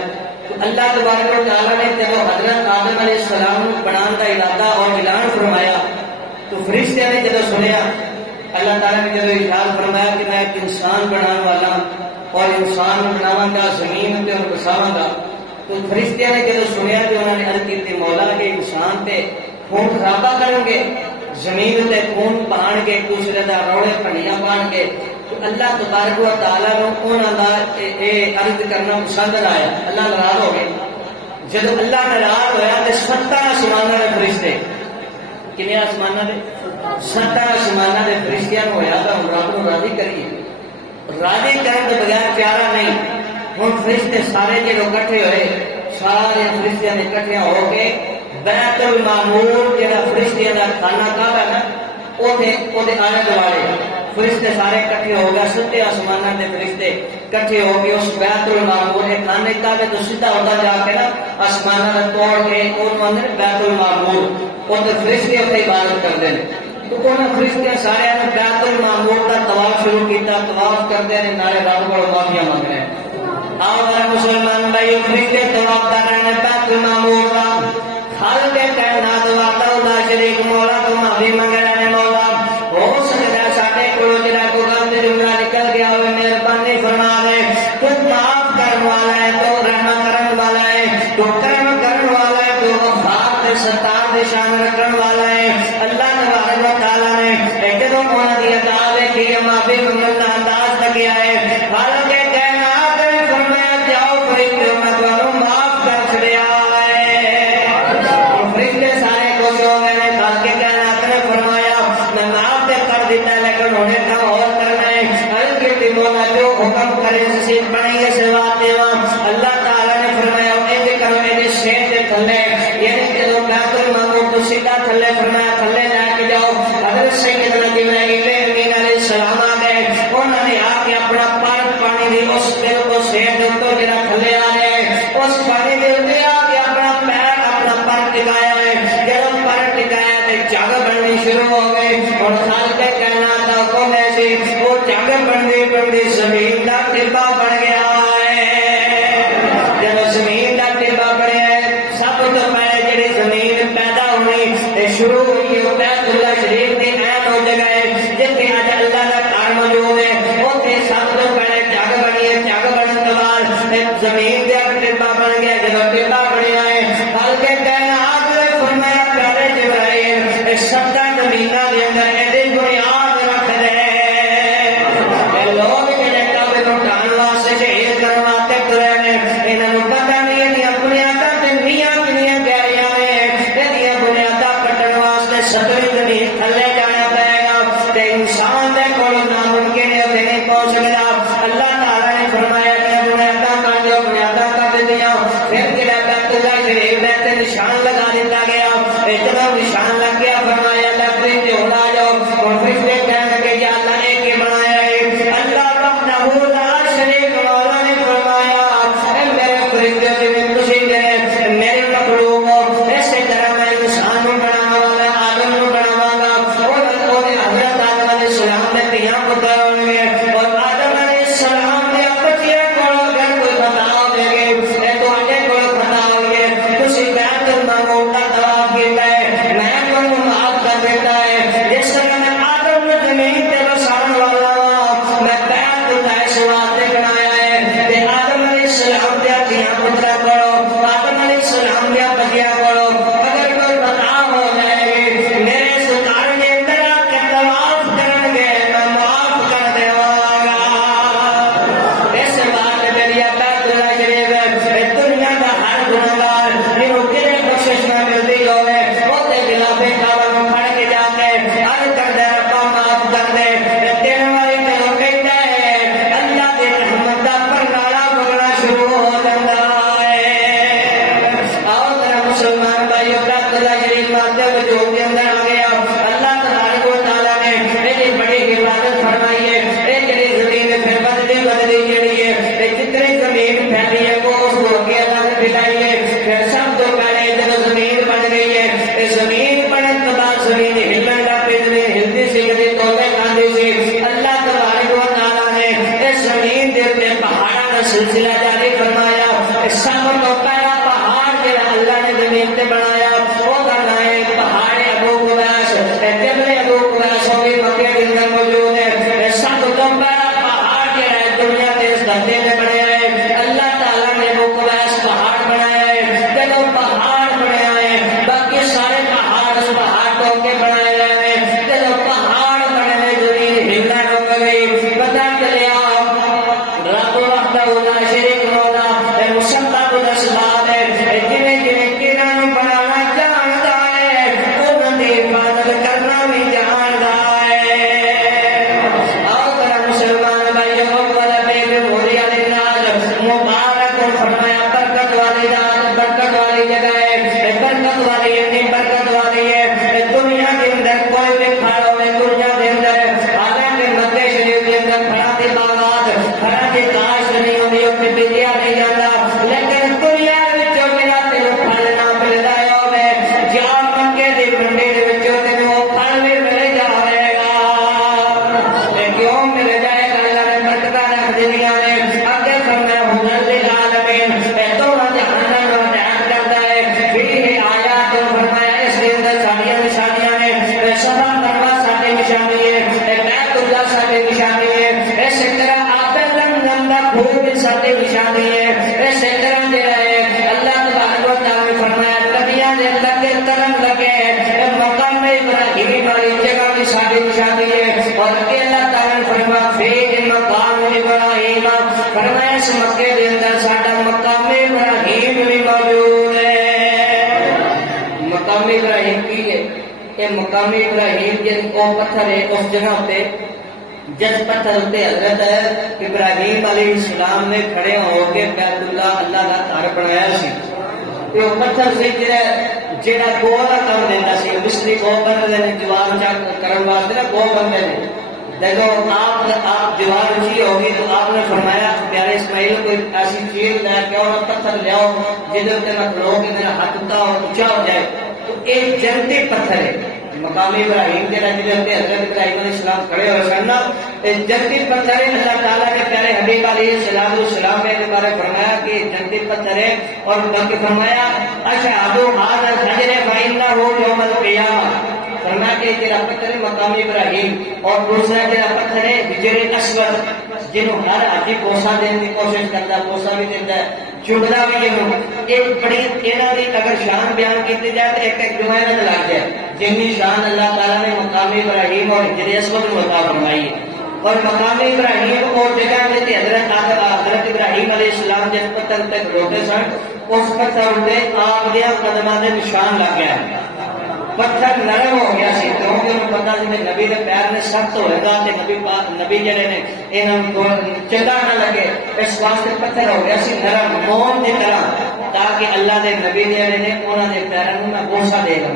تو اللہ تبارک و تعالیٰ نے جب حضرت آدم علیہ السلام کو بنانے کا ارادہ اور اعلان فرمایا تو فرشتوں نے جب سنیا، اللہ تعالیٰ نے جب ارشاد فرمایا کہ میں ایک انسان بنانے والا اور انسان بناواں گا زمین تے اور بساواں گا، تو فرشتوں نے جب سنیا تو انہوں نے عرض کی مولا کے انسان تے خون خرابہ کریں گے، زمین تے خون پان کے ایک دوسرے کا روڑے پنیاں پان کے. تو اللہ تبارک و تعالیٰ نے انہوں کا عرض کرنا پسند آیا. اللہ ناراض ہو گئے. جب اللہ ناراض ہوا تو 7 آسمانوں کے فرشتے، کنے آسمانوں کے 7 آسمانوں کے فرشتیاں ہوا تو ہم رب کو راضی کریے. راضی کرنے کے بغیر پیارا نہیں. ہوں فرشتے سارے جب کٹھے ہوئے، سارے فرشتیاں نے کٹھے ہو کے بیت المعمور جہاں فرشتیاں کا خانہ کعبہ ہے نا وہ آلے دوالے فرشتے سارے کٹھے ہو گئے. 7 آسمانوں کے فرشتے کٹھے ہو کے اس بیت المعمور کے خانے کعبے تو سیدھا ہوتا جا کے نا آسمانوں میں توڑ کے انہوں نے بیت المعمور ادھر فرشتے اتنے عبادت کرتے ہیں. تو انہوں فرشتے سارے نے بیت المعمور کا طواف شروع کیا. طواف کرتے ہیں نارے رب کو معافیاں مانگ رہے ہیں. آؤ میرے مسلمان بھائی فرشتے طواف کر رہے ہیں بیت المعمور کا. خالق کائنات وحدہ لا شریک مولا تو معافی مانگ رہے ہیں. مولا ہو سکتا ہے ساڈے کولوں جڑا کوئی غلط جملہ نکل گیا ہوئے مہربانی فرما دے. تو معاف کرنے والا ہے، تو رحم کرنے والا ہے، تو کرم کرنے والا ہے، تو غفار تے ستار دی شان رکھنے والا ہے. اللہ تبارک و تعالیٰ نے جدوں انہاں دی عطا ویکھی معافی منگن دا انداز لگیا ہے. خالق کائنات نے فرمایا جاؤ فرشتے میں تمہیں معاف کر چھڑیا ہے. فرشتے سارے خوش ہو گئے. خالق کائنات نے فرمایا میں معاف کر دیتا لیکن انہیں کم اور کرنا ہے. ہر مولا جو حکم کرے نصیب بنے گے سوا دیوا. اللہ تعالیٰ نے فرمایا اے کرو اے شیر کے تھلے، یعنی جدو بیت المعمور تو سیدھا تھلے فرمایا تھلے لے کے جاؤ. حضرت سیدنا جبرائیل امین علیہ السلام آ گئے. انہوں نے آ کے اپنا پر پانی دی اس دل کو شیر دے تو جڑا تھلے آ رہا ہے اس پانی دے اوپر آ کے اپنا پیر اپنا پر ٹکایا ہے. جب پر ٹکایا تو جگ بننی شروع ہو گئی. اور خالق کائنات کا حکم ہے سی وہ جگ بنتی بنتی زمین کا ٹبا بن گیا ہے. جب زمین کا ٹبا بنیا ہے سب تو پہلے جڑی زمین پیدا ہونی شروع ہوئی وہ بیت اللہ شریف کی عین ہو جگہ ہے جتنے اج اللہ کا گھر موجود ہے. اتنے سب تو پہلے جگ بنی ہے. جگ بننے کے بعد زمین کا ٹبا بن گیا. جب ٹبا بنیا ہے خالق کائنات نے فرمایا پیارے جبرائیل 7 زمیناں دے اندر ایسی بنیاد رکھ دے. لوگ جڑے کعبے نوں ڈھان واسطے شہید کرن واسطے ترے نے انہاں نوں پتہ نہیں ہے بنیاداں تے نیاں کنیاں گہریاں نے. یہ بنیاداں کٹن واسطے 7ویں زمین تھلے جانا پائے گا تے انسان دے کول ناممکن ہے تے نہیں پہنچ سکدا. اللہ تعالیٰ نے فرمایا کہ بنیاداں کر دیو. بنیاداں کر دتیاں. پھر جڑا بیت اللہ شریف تے نشان لگا دیتا گیا. اتنا نشان لگ گیا فرمایا اللہ فرشتے اٹھا جاؤ. اور فرشتے کہنے لگے یا اللہ نے کی بنایا ہے؟ اللہ وحدہ لا شریک مولا نے فرمایا اے میرے فرشتے جویں تسی میرے مخلوق ہو اسی طرح میں انسان بیت المعمور کا طواف کیتا ہے میں تمہیں معاف کر دیتا ہے جس طرح میں آدم نے زمین تے بسان والا میں بیت اللہ اس واسطے بنایا ہے کہ آدم علیہ السلام دے دیا پترا کرو آدم علیہ السلام دے بچیا کرو اگر کوئی خطا ہو جائے میرے سرکار نے اندر آ کے طواف کرن گے میں معاف کر دیواں گا اس بات میری بیت اللہ شریف دنیا دا ہر گناہگار جنہوں کدے بخشش نہ ملتی ہوئے وہ تے خلاف کعبہ نوں پھڑ کے جا کے عرض کر دے ربا معاف کر دے دین والی تے کہتا ہے اللہ دی رحمت دا پرنالا بگنا شروع ہو جاتا ہے آؤ ذرا مسلمان بھائیو بیت اللہ شریف ماتے وجود کے اندر آ گیا اللہ تبارک و تعالیٰ نے میری بڑی حفاظت فرمائی ہے یہ جڑی زمین پھر بدلی جڑی ہے جتنی زمین پھیلی ہے وہ اس کو کے اللہ نے پھیلائی ہے پھر سب تو پہلے جب زمین بن گئی ہے زمین بننے کے بعد زمین ہلن لگ پئی زمین ہلتی سی کبھی تولے کھاندی سی اللہ تبارک و تعالیٰ نے اس زمین کے اوپر پہاڑاں کا سلسلہ جاری فرمایا سب تو پہلا پہاڑ جڑا اللہ نے زمین تے بنایا وہ کا نام ہے پہاڑ ابو قبیس جبل ابو قبیس وہ بھی مکے کے اندر موجود ہے سب تو پہلا پہاڑ جڑا ہے دنیا کے اس دھرتی میں بنایا ہے اللہ تعالیٰ نے ابو قبیس پہاڑ بنایا ہے جب وہ پہاڑ بنایا ہے باقی سارے پہاڑ اس پہاڑ کو کے بنائے گئے ہیں جب پہاڑ بنے زمین ہلنا رک گئی پتہ چلیا رب وحدہ لا شریک مولا مسبب الاسباب ہے جنہیں جنہیں کنہوں بنانا جانتا ہے انہوں نے حفاظت کرنا بھی جانتا ہے اور ذرا مسلمان بھائیوں کو بڑا پیغ موری علی الناس مبارک فرمایا برکت والی ذات برکت والی جگہ ہے برکت والی ہے برکت والی ہے دنیا کے اندر کوئی بھی کھڑا ہوئے دنیا کے اندر حالانکہ مکہ شریف کے اندر کھڑا کے باغات کھڑا کے کاش نہیں ہوتی اپنی بجیا نہیں جاتا لیکن دنیا وچوں میرا تینوں پھل نہ ملدا ہوے جا مکے دی منڈی دے وچوں تینوں وہ پھل بھی مل جاوے گا کیوں مل جائے گا اللہ نے برکتاں رکھ دنیا نے اگے فرمایا ہدل للعالمین دونوں جہان نوں ہدایت کرتا ہے فیہ آیات فرمایا اس کے اندر ساریاں نشانیاں نے صفا مروا ساری نشانی ہے بیت اللہ ساری نشانی ہے اس طرح آپ زمزم دا خوہ بھی ساری نشانی ہے اس طرح جڑا ہے اللہ تبارک و تعالیٰ نے فرمایا نبیاں دے لگے ترن لگے مقام ابراہیم والی جگہ بھی ساری نشانی ہے اور کہ اللہ تعالیٰ نے فرمایا فی مقام ابراہیم فرمایا اس مکے دے اندر ساڈا مقام ابراہیم بھی موجود ہے مقام ابراہیم کی ہے یہ مقام ابراہیم جس کو پتھر ہے اس جگہ پہ جس پتھر اتنے حضرت ابراہیم علیہ السلام نے کھڑے ہو کے بیت اللہ کا گھر بنایا سی وہ پتھر سے جڑا گو کا کام دینا سی مستری گو بنتے ہیں دیوار کرنے واسطے نا گو بنتے ہیں جب آپ دیوار اونچی ہوگی تو آپ نے فرمایا پیارے اسماعیل کوئی ایسی چیز لے کے اور پتھر لے آؤ جہد میں کھڑو کہ میرا ہاتھ اونچا ہو جائے تو ایک جنتی پتھر ہے مقامی ابراہیم جڑا جہدے تے حضرت ابراہیم علیہ السلام کھڑے ہوئے سن جنتی پتھر ہے اللہ تعالیٰ کے پیارے حبیب علیہ السلام نے اس بارے فرمایا کہ جنتی پتھر ہے اور بلکہ فرمایا اشہد ھذا الحجر فانہ یوم القیامہ فرمایا کہ تیرا پتھر ہے مقامی ابراہیم اور دوسرا تیرا پتھر ہے حجر اسود جنہوں ہر حاجی بوسا دینے کی کوشش کرتا ہے بوسا بھی دیتا ہے چوبدا بھی ایک بڑی انہاں دی اگر شان بیان کی جائے تو ایک جمعہ لگ جائے جنی شان اللہ تعالیٰ نے مقامی ابراہیم اور حجر اسود کو عطا فرمائی ہے اور مقامی ابراہیم اور جگہ میں حضرت ابراہیم علیہ السلام جس پتھر تک روتے سن اس پتھر تے آپ دے قدماں دے نشان لگ گیا پتھر نرم ہو گیا سی کیونکہ انہوں پتا سی کہ نبی کے پیر نے سخت ہوئے گا نبی جڑے نے انہوں چنگا نہ لگے اس واسطے پتھر ہو گیا سی نرم موم کی طرح تاکہ اللہ دے نبی جڑے نے انہوں نے پیروں میں بوسا دے گا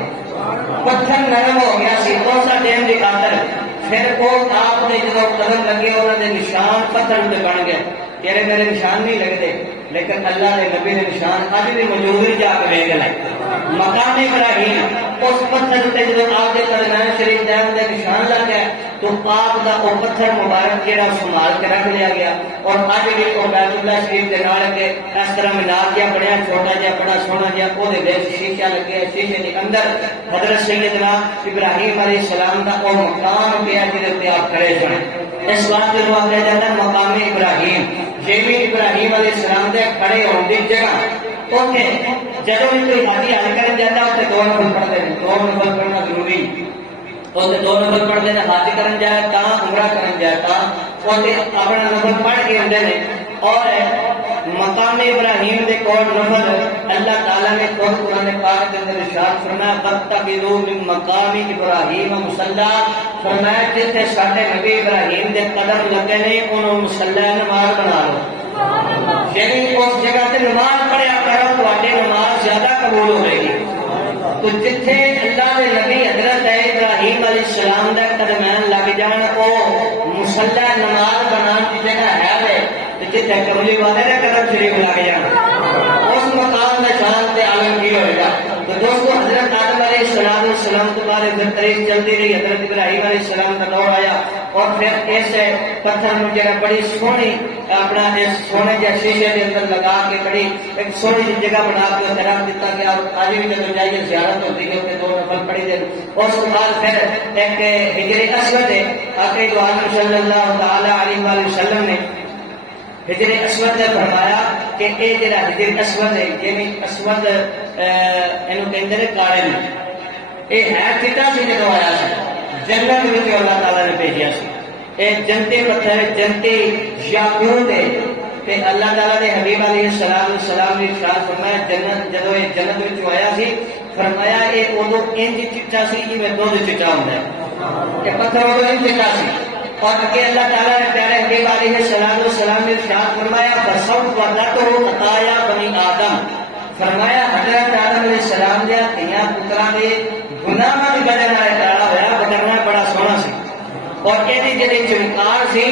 پتھر نرم ہو گیا سی بوسا دین کی خاطر پھر وہ آپ نے جب قدم لگے انہوں نے نشان پتھر پہ بن گئے تیرے میرے نشان نہیں لگتے لیکن اللہ کے نبی نے نشان اج بھی موجود ہی جا کے لے گئے مقام ابراہیم اس پتھر تے جب آپ کے قدمین شریف دین دے نشان لگ گئے تو آپ دا وہ پتھر مبارک جہاں سنبھال کے رکھ لیا گیا اور اج بھی وہ بیت اللہ شریف کے نال کے اس طرح مینار جہا بنیا چھوٹا جہا بڑا سونا جہا وہ شیشہ لگے شیشے کے اندر حضرت سیدنا ابراہیم علیہ السلام کا وہ مقام پیا جہاں آپ کھڑے سنے اس واسطے وہ آخیا جاتا ہے مقام ابراہیم یہ بھی ابراہیم علیہ السلام کے کھڑے ہونے کی جگہ اوکے جب بھی کوئی حاجی حج کر جاتا ہے دو نفل پڑھتے ہیں دو نفل پڑھنا ضروری اسے دو نفل پڑھتے ہیں حج کرن جائے تا عمرہ کرن جائے تا اسے اپنا نفل پڑھ کے آتے ہیں اور مقام ابراہیم دے کول نفل اللہ تعالیٰ نے خود قرآن پاک کے اندر ارشاد فرمایا فاتخذوا من مقام ابراہیم مصلی فرمایا جتھے ساڈے نبی ابراہیم دے قدم لگے نے انہوں مصلی نماز بنا لو یعنی اس جگہ تے نماز پڑھیا کرو تواڈی نماز زیادہ قبول ہوے گی تو جتھے اللہ دے نبی حضرت ابراہیم علیہ السلام دے قدمین لگ جان او مصلی نماز بنان کی جگہ ہے جتنے کملی والے نے قدم شریف لگ جانا اس مقام میں شان تے عالم کی ہوئے گا تو دوستو حضرت آدم علیہ السلام کے بعد پھر تاریخ چلتی رہی حضرت ابراہیم علیہ السلام کا دور آیا اور پھر اس پتھر میں جگہ بڑی سونی اپنا اس سونے کے شیشے کے اندر لگا کے بڑی ایک سونی سی جگہ بنا کے اسے رکھ دیتا گیا آج بھی جب جائیے زیارت ہوتی ہے اسے دو نفل پڑھی دے اس کے بعد پھر ایک ہجر اسود ہے آقا دو عالم صلی اللہ تعالی علیہ وسلم نے ہجر اسود نے فرمایا کہ اے جڑا ہجر اسود ہے یعنی اسود اینو کہندے نے کاڑے نے اے ہے چٹا سی جدوں آیا سی جنت وچ اللہ تعالی نے بھیجیا سی اے جنتی پتھر جنتی یاقوت ہے تے اللہ تعالی دے حبیب علیہ السلام نے ارشاد فرمایا جنت جدوں اے جنت وچ آیا سی فرمایا اے اودوں انج چٹا سی جویں دودھ چٹا ہوندا ہے کہ پتھر اودوں انج چٹا سی اور کہ اللہ تعالیٰ نے پیارے حبیب علیہ السلام نے ارشاد فرمایا فسوف وَدَتُهُ خَطَايَا بَنِي آدم فرمایا حضرت آدم علیہ السلام دے تیاں پتراں دے گناہاں دی وجہ نال ٹالا ہویا بدرنا بڑا سونا سی اور یہ جڑی چمکار سی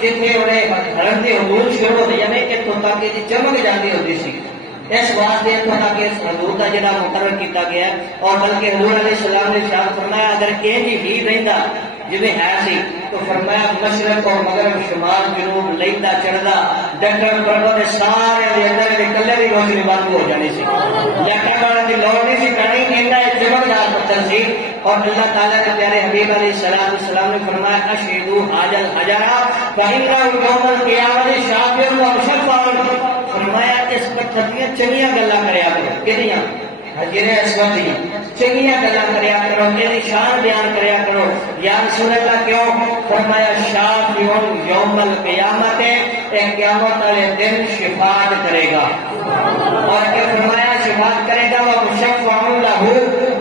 جتنے انہیں ہرن دی حدود شروع ہوتی یعنی اتوں تک یہ چمک جاتی ہوتی سی اس واسطے اتوں تک اس حدود کا جڑا مقرر کیتا گیا اور بلکہ حضور علیہ السلام نے ارشاد فرمایا اگر انج ہی رہندا جویں ہے سی تو فرمایا مشرق اور مغرب شمال جنوب لیندا چڑھدا ڈنگر پربت سارے دے اندر کلے دی روشنی بند ہو جانی سی لیکن بڑا دی لوڑ نہیں سی پڑی ایندا چمکدار پتھر سی اور اللہ تعالیٰ کے پیارے حبیب علیہ السلام نے فرمایا اشہدوا ھذا الحجر فإنه يوم القیامة شافع ومشفع فرمایا اس پتھر دیاں چنگیاں گلاں کریا کرو کہڑیاں حجر اسود دی چنگیاں گلاں کریا کرو یہ شان بیان کریا کرو یا رسول اللہ کیوں فرمایا شافع یوم القیامت قیامت والے دن شفاعت کرے گا اور کہ فرمایا شفاعت کرے گا وہ مشفع لہ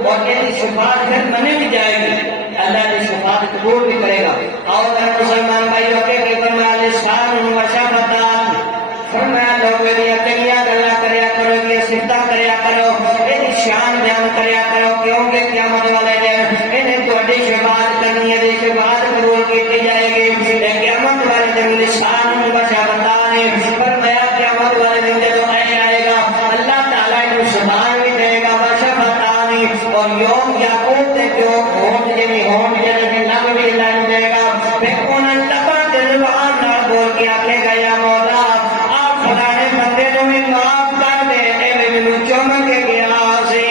اور یہ شفاعت پھر منی بھی جائے گی اللہ نے شفاعت قبول بھی کرے گا اور مسلمان بھائیوں کے فرمایا لسان و شفتان فرمایا لوگوں نے چنگیاں گلاں کریا کرو یہ صفتاں کریا کرو یہ شان بیان کریا کرو کیونکہ قیامت والے دن انہیں تہاڈی شفاعت کرنی ہے شفاعت قبول کی جائے گی قیامت والے دن لسان و شفتان فرمایا قیامت والے دن جب آئے گا اللہ تعالیٰ انہیں شفاعت بھی دے گا و شفتان اور یوم یعقوب نے جو ہونٹ جنہیں ہونٹ جنہیں نب بھی اللہ دے گا پھر انہیں لبا دلوان نہ بول کے آکھے گا یا مولا آپ فلانے بندے نے بھی معاف کر دے اے میں چمک گیا سی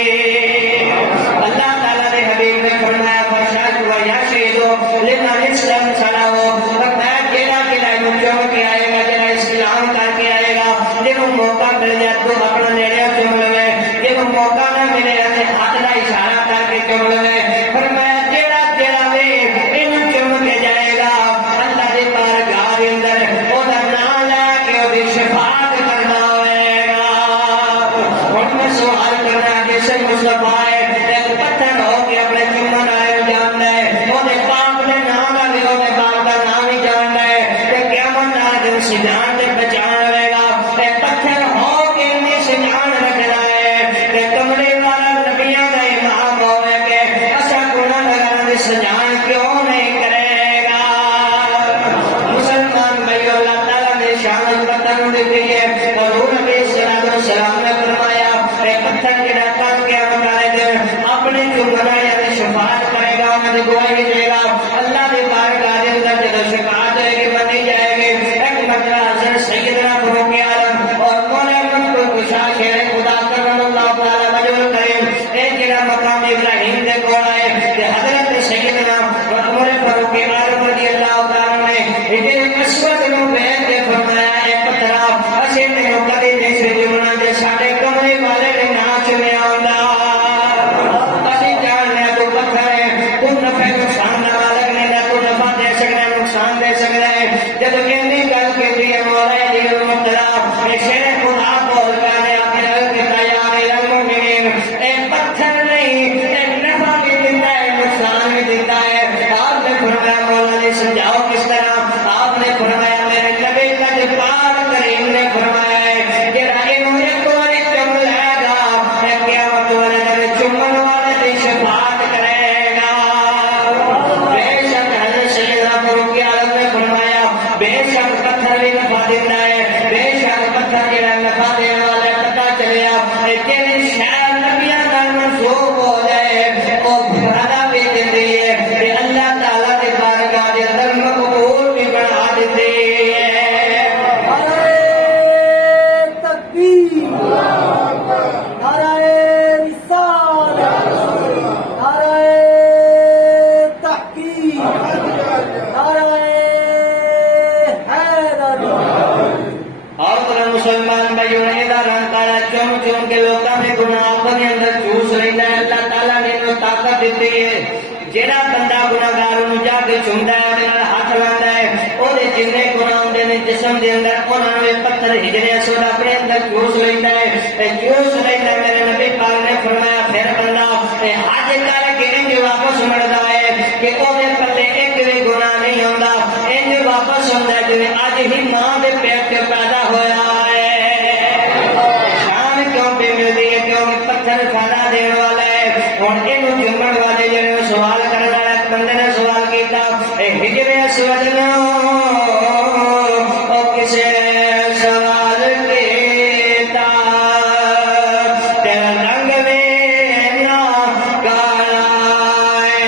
اللہ تعالیٰ نے حبیب نے فرمایا فرشاد و یشہد لمن اسلم صلاحو فرمایا جیڑا چمک کے آئے گا جیڑا اسلام کر کے آئے گا جنہوں موقع مل جائے تو اپنا نیڑے چم لے جنہوں موقع نہ ملے ہاتھ کا اشارہ کر کے چم لے فرمایا جیڑا وے انہوں چم کے جائے گا اللہ دے بارگاہ دے اندر او دا نام لے کے او دی شفاعت کرنا ہوئے گا ہن میں سوال کرنا جس مصطفیٰ ایک پتھر ہو کے اپنے چمن آئے جان لے او دے پاک دے نام لے او دے باپ دا نام ہی جان لے تے قیامت دا دن سجان تے بچان رہے گا تے پتھر ہو کے نہیں سجان رکھنا ہے تے کمرے والا نبیاں دا امام ہوئے کہ اسا گناہ گاراں دی سجان کیوں نہیں کرے گا مسلمان بھائی اللہ تعالیٰ نے شان پتھر دی ہے حضور علیہ السلام نے فرمایا اے پتھر جڑا تن قیامت والے دن اپنے جو گناہ یا شفاعت کرے گا انہاں دی گواہی دے گا اللہ دی بارگاہ مقام ابراہیم دے کول آئے تے حضرت سیدنا عمر فاروق اعظم رضی اللہ تعالی نے حجر اسود نو بیٹھ کے فرمایا اے پتھرا اسے تینوں کدی نہیں سی جمنا جے ساڈے کمرے والے نے نہ چنیا ہوندا اسی جاننے تو پتھر ہے تو نفع نقصان دا مالک نے نہ تو نفع دے سکدا ہے نقصان دے سکدا ہے جب اینی گل کیتی ہے مولا علی المطلب اے شیر خدا بول کے اپنے رب کے تیار المؤمنین اے پتھر نہیں اے نفع بھی دیندا ہے نقصان بھی دیندا ہے آپ نے فرمایا مولا نے سمجھاؤ کس طرح آپ نے فرمایا میرے نبی کا پاک کریم نے فرمایا ہے جڑا اینو ایک بار چم لے گا اے قیامت والے دن چمن والے دی شفاعت کرے گا بے شک حضرت سیدنا فاروق اعظم نے فرمایا بے شک پتھر بھی نفع دیندا ہے بے شک پتھر جڑا نفع دین والا ہے پتہ چلیا اے جڑی شے نبیاں نال منسوب ہو جائے او بھرا بھی دیندی ہے تے اللہ تعالی دی بارگاہ دے اندر مقبول بھی بنا دیندی ہے نعرہ تکبیر نعرہ رسالت نعرہ تحقیق نعرہ حیدر اور بڑا مسلمان بھائیوں نے دا رنگ کالا چم چم کے لوکاں دے گناہ اپنے اندر چوس لیندا ہے اللہ تعالیٰ نے انہوں طاقت دیتی ہے جیڑا بندہ گناہگار نوں جا کے چومدا ہے اودے نال ہاتھ لاندا ہے او دے جنے گناہ ہوندے نے جسم دے اندر انہاں نوں پتھر ہجرے اسود اپنے اندر چوس لیندا ہے تے چوس لیندا ہے میرے نبی پاک نے فرمایا پھر بندہ حج کر کے انج واپس مڑدا ہے کہ او دے پلے ایک بھی گناہ نہیں ہوندا انج واپس ہوندا ہے جویں اج ہی ماں دے پیٹ تے پیدا ہویا ہے شان کیوں پہ ملدی ہے کیونکہ پتھر کھانا دین والا ہے ہن اینو چومن والے جڑے سوال کرن والا ایک بندے نے سوال کیتا اے ہجر اسود نو او کسے سوال کیتا تیرا رنگ میرا کالا ہے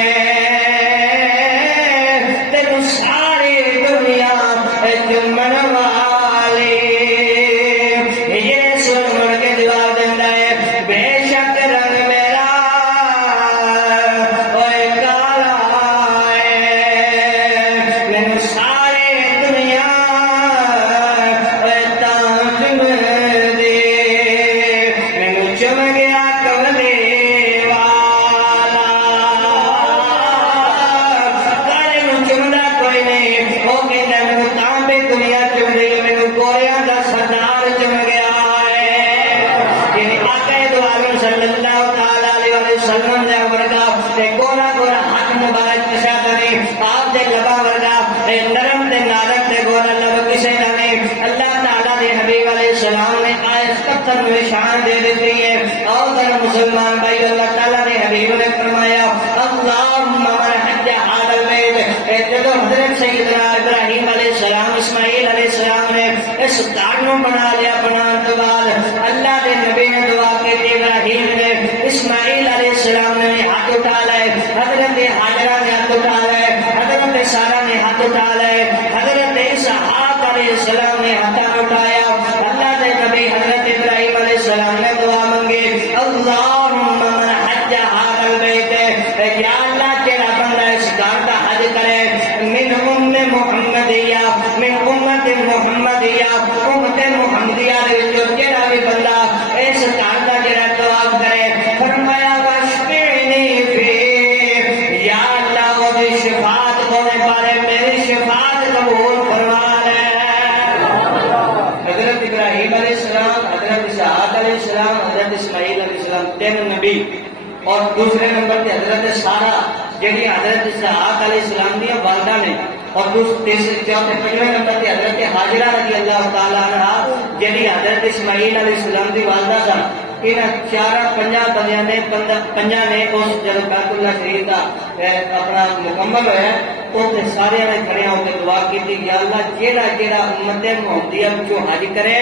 تینوں ساری دنیا چومن والی یہ سن کے جواب دیندا ہے بے شک رنگ میرا اوے کالا ہے مینوں ساری دنیا اوے تاں چومدی مینوں چم گیا کملی والا کالے نوں چمدا کوئی نہیں او کہندا مینوں تاں بھی دنیا چمدی ہے مینوں گوریاں دا سردار چم گیا ہے یعنی آقا دو عالم صلی اللہ تعالی علیہ وسلم دے ورگا تے گورا گورا ہاتھ مبارک کسے دا نہیں آپ دے لبا ورگا تے نرم تے نازک تے گورا لب کسے دا نہیں اللہ تعالی دے حبیب علیہ السلام نے آئے پتھر میں شان دے دیتی ہے اور در مسلمان بھائی اللہ تعالی نے حبیب نے فرمایا اللہم من حج هذا البیت جدو حضرت سیدنا ابراہیم علیہ السلام اسماعیل علیہ السلام نے اس گھر نو بنا لیا بنان تو بعد اللہ دے نبی نے دعا کی ابراہیم نے اسماعیل علیہ السلام نے ہاتھ اٹھا لائے حضرت حاجرہ نے ہاتھ اٹھا لائے حضرت سارہ نے ہاتھ اٹھا لائے حضرت اسحاق علیہ السلام نے ہاتھ اٹھایا اللہ دے نبی حضرت ابراہیم علیہ السلام نے دعا مانگی اللہم من حج هذا البیت یا اللہ تیرا بندہ اس گھر کا حج کرے من محمدیہ من امت محمدیہ امت محمدیہ دے وچوں جڑا بھی بندہ اس گھر دا جڑا طواف کرے فرمایا واشفعنی فی یا اللہ او دی شفاعت ہونے بارے میری شفاعت قبول فرما لے حضرت ابراہیم علیہ السلام حضرت اسحاق علیہ السلام حضرت اسماعیل علیہ السلام تین نبی اور دوسرے نمبر پہ حضرت سارہ جڑی حضرت اسحاق علیہ السلام دی والدہ نے اور تیسرے چوتھے پنجویں نمبر پہ حضرت حاجرہ رضی اللہ تعالی عنہا جڑی حضرت اسماعیل علیہ السلام دی والدہ تھا ان چار پنجا بندیاں نے پنجا نے اس جب بیت اللہ شریف کا اپنا مکمل ہوا تو سارے نے کھڑے ہو کے دعا کی تھی یا اللہ جیڑا جیڑا امت محمدیہ جو حج کرے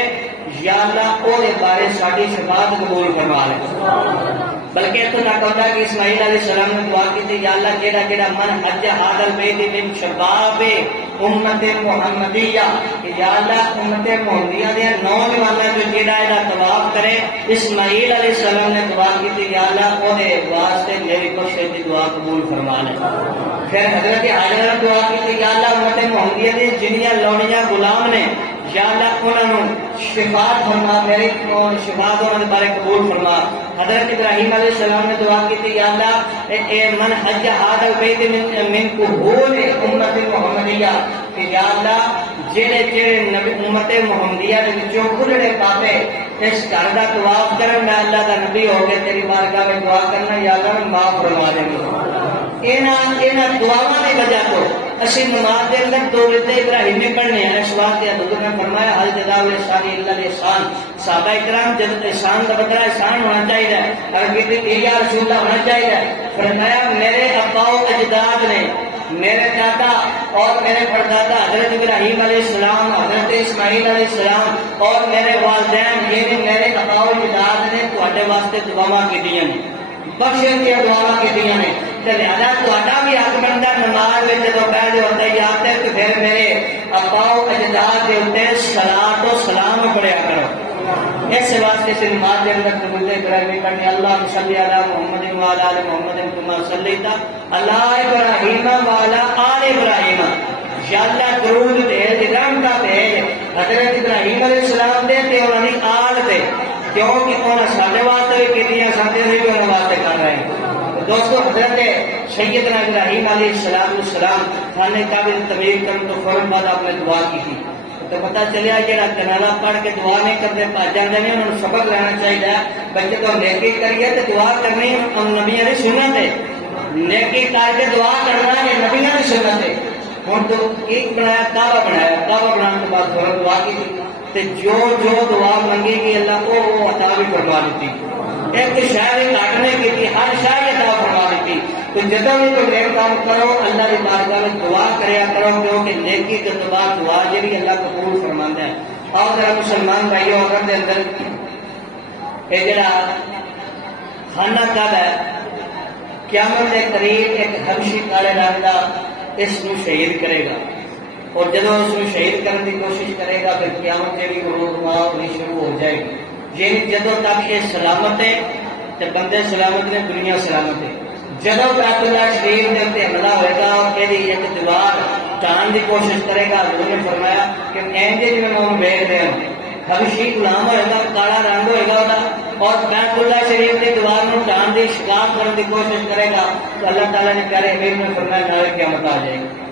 یا اللہ او دے بارے ساری شفاعت قبول فرما لے بلکہ تو نہ کہتا کہ اسماعیل علیہ السلام نے دعا کی تھی یا اللہ جیڑا جیڑا من حج هذا البیت من شباب امت محمدیہ کہ یا اللہ امت محمدیہ دے نوجواناں جو جڑا اے طواف کرے اسماعیل علیہ السلام نے دعا کی یا اللہ او دے واسطے میری بخشش دی دعا قبول فرما لے پھر حضرت حاجرہ نے دعا کی یا اللہ امت محمدیہ دے جنیاں لونیاں غلام نے یا اللہ انہوں شفا فرما میری شفا انہوں نے بارے قبول فرما حضرت ابراہیم علیہ السلام نے دعا کی تھی یا اللہ اے من حج هذا البيت من قبول امت محمدیہ کہ یا اللہ جڑے جڑے نبی امت محمدیہ دے وچوں کھلڑے پاپے اس گھر دا طواف کرن میں اللہ دا نبی ہو کے تیری بارگاہ میں دعا کرنا یا اللہ معاف فرما دے اینا دعاواں دی وجہ تو اسی نماز دے اندر دو رکعت ابراہیمی پڑھنے ہیں اس واسطے حضور نے فرمایا حل جزاء الاحسان الا الاحسان صحابہ کرام جب احسان کا بدلہ احسان ہونا چاہیے اگر کہتے یا رسول اللہ ہونا چاہیے فرمایا میرے ابا و اجداد نے میرے دادا اور میرے پردادا حضرت ابراہیم علیہ السلام حضرت اسماعیل علیہ السلام اور میرے والدین یہ بھی میرے ابا و اجداد نے تواڈے واسطے دعاواں کیتیاں نے بخشش دی دعاواں کیتیاں نے تے لہذا تواڈا بھی حق بندا نماز وچ جدوں بیٹھ جو تحیات ہے تو پھر میرے ابا و اجداد دے اوتے صلاۃ و سلام پڑھیا کرو اس واسطے سے نماز کے اندر درود ابراہیمی پڑھنے اللہ صلی علی محمد و علی آل محمد کما صلیت علی ابراہیم و علی آل ابراہیم یا اللہ درود بھیج رحمت بھیج حضرت ابراہیم علیہ السلام دے تے انہاں دی آل تے کیونکہ انہاں ساڈے واسطے بھی کیتیاں ساڈے بھی انہاں واسطے کر رہے ہیں دوستو حضرت سیدنا ابراہیم علیہ السلام خانے کعبہ تعمیر کرنے تو فوراً بعد آپ نے دعا کی تھی تو پتہ چلیا جڑا کنالا پڑھ کے دعا نہیں کرتے بھج جاندے نے انہوں سبق لینا چاہیے بچے تو نیکی کریے تو دعا کرنی نبیوں کی سنت ہے نیکی کر کے دعا کرنا یہ نبیوں کی سنت ہے ہوں تو ایک بنایا کعبہ بنانے کے بعد فوراً دعا کی تھی جو دعا منگے گی اللہ وہ عطا بھی فرما دیتی ایک شاعر کاٹنے کی تھی ہر شاعر عطا فرما دیتی تو جدوں بھی کوئی نیک کام کرو اللہ کی بارگاہ میں دعا کریا کرو کیونکہ نیکی کے بعد دعا جی اللہ قبول فرماندا ہے اور ذرا مسلمان بھائیوں اگر دے اندر یہ جڑا خانہ کعبہ ہے قیامت کے قریب ایک حبشی کالے رنگ کا اس کو شہید کرے گا اور جدوں اس کو شہید کرنے کی کوشش کرے گا پھر قیامت جڑی وہ شروع ہو جائے گی یعنی جدوں تک یہ سلامت ہے تو بندے سلامت نے دنیا سلامت ہے جدوں بیت اللہ شریف کے اتنے حملہ ہوئے گا اور یہ ایک دیوار ٹان کی کوشش کرے گا حضور نے فرمایا کہ اینجے جی میں ویکھ رہے ہیں حبشی غلام ہوئے گا کالا رنگ ہوئے گا اور بیت اللہ شریف کی دیوار کو ٹان کی شکار کرنے کی کوشش کرے گا تو اللہ تعالیٰ نے پیارے حبیب نے فرمایا نالے قیامت آ جائے گی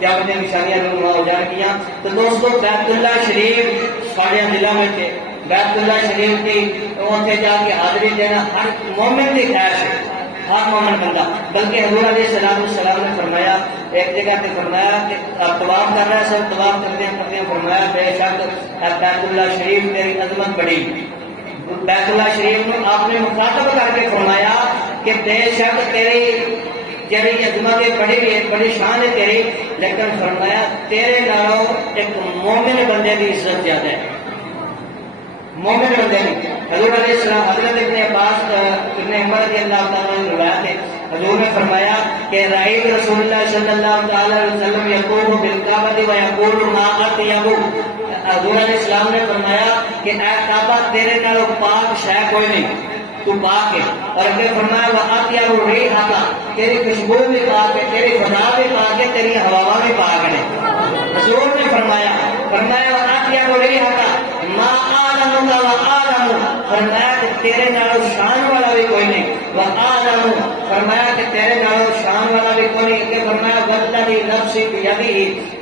قیامت نشانیاں رونما ہو جان گیا تو دوستو بیت اللہ شریف ساڑھے ضلع میں تھے بیت اللہ شریف کی اتنے جا کے حاضری دینا ہر مومن کی خواہش ہے ہر مومن بندہ بلکہ حضور علیہ السلام نے فرمایا ایک جگہ پہ فرمایا کہ طواف کر رہا ہے سب طواف کرتے فرمایا بے شک بیت اللہ شریف تیری عظمت بڑی بیت اللہ شریف میں آپ نے مخاطب کر کے فرمایا کہ بے شک تیری جیڑی عظمت بڑی شان ہے تیری لیکن فرمایا تیرے نالوں ایک مومن بندے کی عزت زیادہ ہے مومن بندے نے حضور علیہ السلام حضرت ابن عباس ابن عمر رضی اللہ تعالیٰ عنہ روایت ہے حضور نے فرمایا کہ رأیت رسول اللہ صلی اللہ تعالیٰ علیہ وسلم یقوم بالکعبۃ و یقول ما اطیب حضور علیہ السلام نے فرمایا کہ اے کعبہ تیرے نالوں پاک شے کوئی نہیں تو پاک ہے اور اگر فرمایا وہ اطیب ریحہ تیری خوشبو بھی پاک ہے تیری فضا بھی پاک ہے تیری ہواواں بھی پاک ہے حضور نے فرمایا وہ اطیب ریحہ ما آلم و آلم فرمایا کہ تیرے نالوں شان والا بھی کوئی نہیں وہ آلم فرمایا کہ تیرے نالوں شان والا بھی کوئی نہیں کہ فرمایا والذی نفسی بیدہ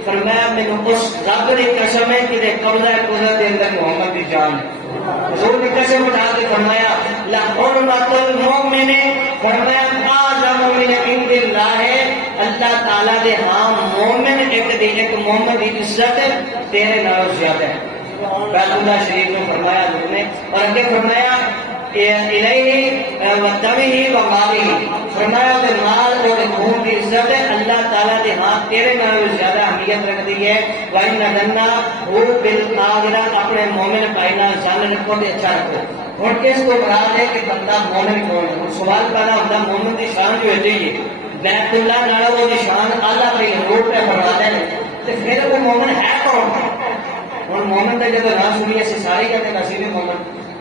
فرمایا مینوں اس رب کی قسم ہے کہ قبضہ قدرت کے اندر محمد کی جان ہے حضور نے قسم اٹھا کے فرمایا لحرمت المؤمن فرمایا اعظم من عند اللہ اللہ تعالیٰ دے ہاں مومن ایک مومن کی عزت تیرے نالوں زیادہ ہے بیت اللہ شریف میں فرمایا حضور نے اور اگے فرمایا الیہ ودمہ و مالہ فرمایا کہ مال اور خون کی عزت ہے اللہ تعالیٰ کے ہاں تیرے نالوں زیادہ اہمیت رکھتی ہے وَإِنَّ دَنَّا هُ بِالْآخِرَةِ اپنے مومن بھائی نال سان رکھو تے اچھا رکھو اور کس کو مراد ہے کہ بندہ مومن کون ہے سوال پیدا ہوتا ہے مومن کی شان جو ہوتی ہے بیت اللہ نالوں وہ شان اعلیٰ پہ حضور پہ فرماتے ہیں تو پھر وہ مومن ہے کون؟ ہوں مومن کا جب نام سنیے اسی سارے کہتے ہیں اسی بھی مومن،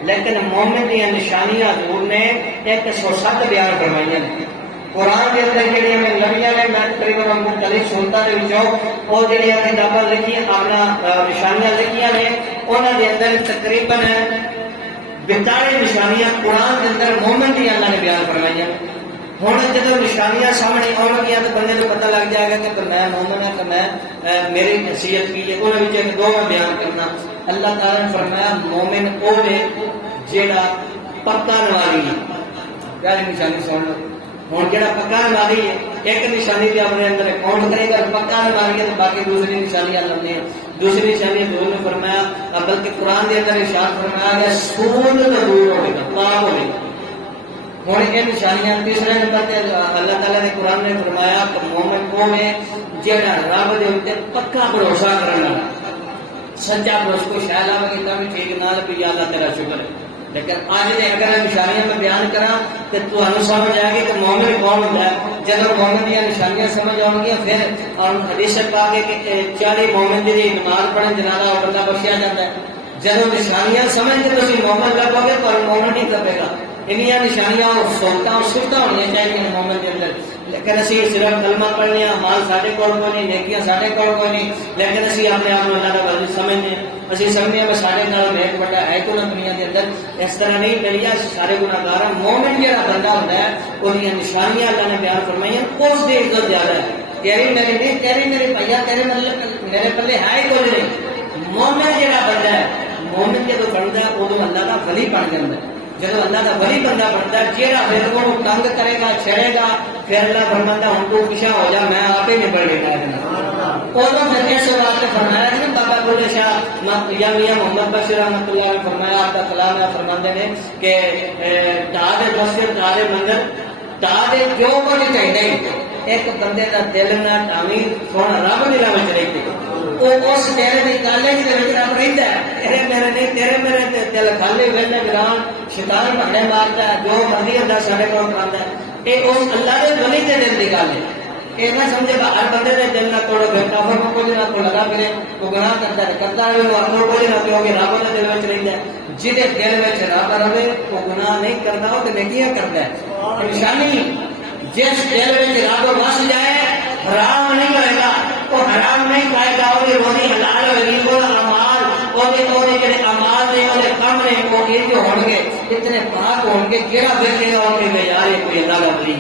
لیکن مومن دیا نشانیاں حضور نے 107 بیان فرمائی ہیں قرآن کے اندر جہاں میں لڑیاں نے میں تقریباً مختلف سنتوں کے وچوں وہ جہاں کتاباں لکھیاں اپنا نشانیاں لکھیاں نے انہوں کے اندر تقریباً 42 نشانیاں قرآن کے اندر مومن کی اللہ نے بیان فرمائی ہیں۔ ہوں جب نشانیاں سامنے آن گیا تو بندے کو پتہ لگ جائے گا کہ میں مومن ہوں کہ میں میری حیثیت کی ہے، انہوں دو میں بیان کرنا۔ اللہ تعالیٰ نے فرمایا مومن وہ ہے جہاں پکا نمازی ہے، پہلی نشانی سن لو۔ ہوں جہاں پکا نمازی ہے ایک نشانی بھی اپنے اندر کاؤنٹ کرے گا، پکا نمازی ہے تو باقی دوسری نشانیاں لگنے ہیں۔ دوسری نشانی حضور نے فرمایا بلکہ قرآن کے اندر ارشاد فرمایا گیا سود تو دور ہوئے گا، پاک ہوئے گا۔ ہوں یہ نشانیاں تیسرے نمبر پہ اللہ تعالیٰ نے قرآن نے فرمایا کہ مومن کون ہے جہاں رب کے اتنے پکا بھروسہ کرنا، سچا بھروسہ کو شاید آ کہ بھی ٹھیک نہ لگی اللہ تیرا شکر ہے۔ لیکن آج نے اگر نشانیاں میں بیان کرا تو تمہیں سمجھ آئے گی کہ مومن کون ہوتا ہے۔ جب مومن دیا نشانیاں سمجھ آؤ گیا پھر حدیث پا کے کہ 40 مومن کی نماز پڑھن جنازہ وہ بندہ بخشیا جاتا ہے۔ جب نشانیاں سمجھ کے تم مومن لگو گے تو مومن نہیں لبے گا۔ انیاں نشانیاں اور سہولتیں اور سفتیں ہونی چاہیے مومن کے اندر، لیکن اسی صرف کلمہ پڑھنے مال سارے کول کوئی نہیں، نیکیاں سارے کول کوئی نہیں، لیکن اسی اپنے آپ کو اللہ کا ولی سمجھنے اسی سمجھنے میں سارے نال نیک بڑا ہے تو نہ دنیا کے اندر۔ اس طرح نہیں میریا سارے گناہگار ہیں۔ مومن جہاں بندہ ہوتا ہے وہ نشانیاں اللہ نے بیان فرمائی ہیں، اس کی عزت زیادہ ہے۔ تیری میری نہیں، تیری میری بھیا تیرے میرے پلے ہے ہی کوئی نہیں۔ مومن جہاں بندہ ہے، مومن جب بنتا ہے ادو اللہ کا ولی بن جاتا ہے۔ جب اللہ کا ولی بندہ بنتا ہے جہاں پھر وہ تنگ کرے گا چھڑے گا پھر اللہ فرماتا ہوں تو پیچھا ہو جا میں آپ ہی نبڑ لے گا۔ ادو پھر اس بات نے فرمایا کہ بابا بلے شاہ یا میاں محمد بشیر رحمۃ اللہ نے فرمایا آپ کا کلام ہے فرماتے ہیں کہ ٹا دے مسجد ٹا دے مندر ٹا دے جو کچھ چاہیے ایک بندے کا دل نہ تعمیر سونا رب دل میں رہتے وہ اس دل کی کالے کے رب رہتا ہے۔ تیرے میرے نہیں تیرے میرے دل خالی ویلے گران شیطان بھڑے مارتا ہے جو مرضی اللہ سارے کو کراتا ہے۔ یہ اس اللہ کے ولی کے دل کی گل ہے۔ یہ نہ سمجھے گا ہر بندے نے دل نہ توڑو پھر کافر کو کچھ نہ کو لگا پھرے وہ گناہ کرتا ہے کرتا ہے وہ اپنے کچھ نہ کیونکہ رب کے دل میں رہتا ہے۔ جہے دل میں رب رہے وہ گناہ نہیں کرتا وہ تو نیکیاں کرتا ہے۔ نشانی جس دل میں رب وس جائے حرام نہیں کرے گا، وہ حرام نہیں کھائے گا، وہ روزی حلال ہوئے گی، وہ امال وہ جڑے امال نے وہ کام نے وہ یہ جو ہون گے اتنے پاک ہون گے کہڑا دیکھے گا وہ کہ یار یہ کوئی اللہ کا ولی۔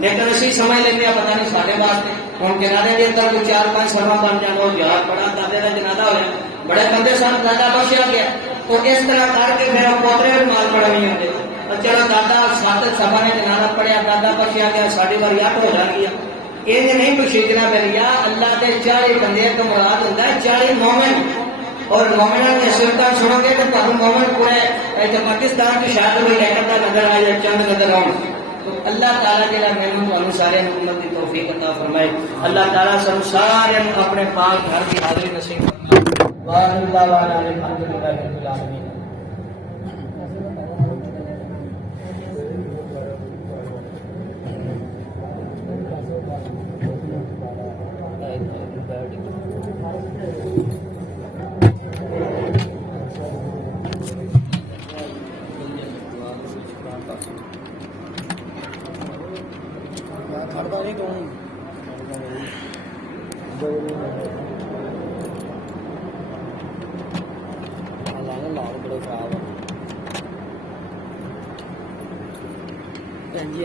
لیکن اسی سمجھ لیتے ہیں پتہ نہیں سارے واسطے ہوں جنازے کے اندر کوئی 4-5 سرما بن جانا وہ یاد پڑا دادے کا جنازہ ہوا بڑے بندے سن دادا بخشیا گیا تو اس طرح کر کے میرا پوترے بھی مال پڑا نہیں ہوتے چلو دادا 7 سفا نے جنازہ پڑھیا دادا بخشیا گیا ساری بار یاد ہو جا گیا یہ نہیں پوچھنا پہلیا اللہ کے 40 بندے کا مراد ہوتا ہے 40 مومن اور مومنوں کی سلطان سنو گے تو تمہیں مومن پورے پاکستان کی شاید کوئی لہر نظر آئے یا چند نظر آؤ تو اللہ تعالیٰ کے لیے میں سارے حکومت کی توفیق عطا فرمائے اللہ تعالیٰ سب سارے اپنے پاک گھر کی حاضری نصیب Janji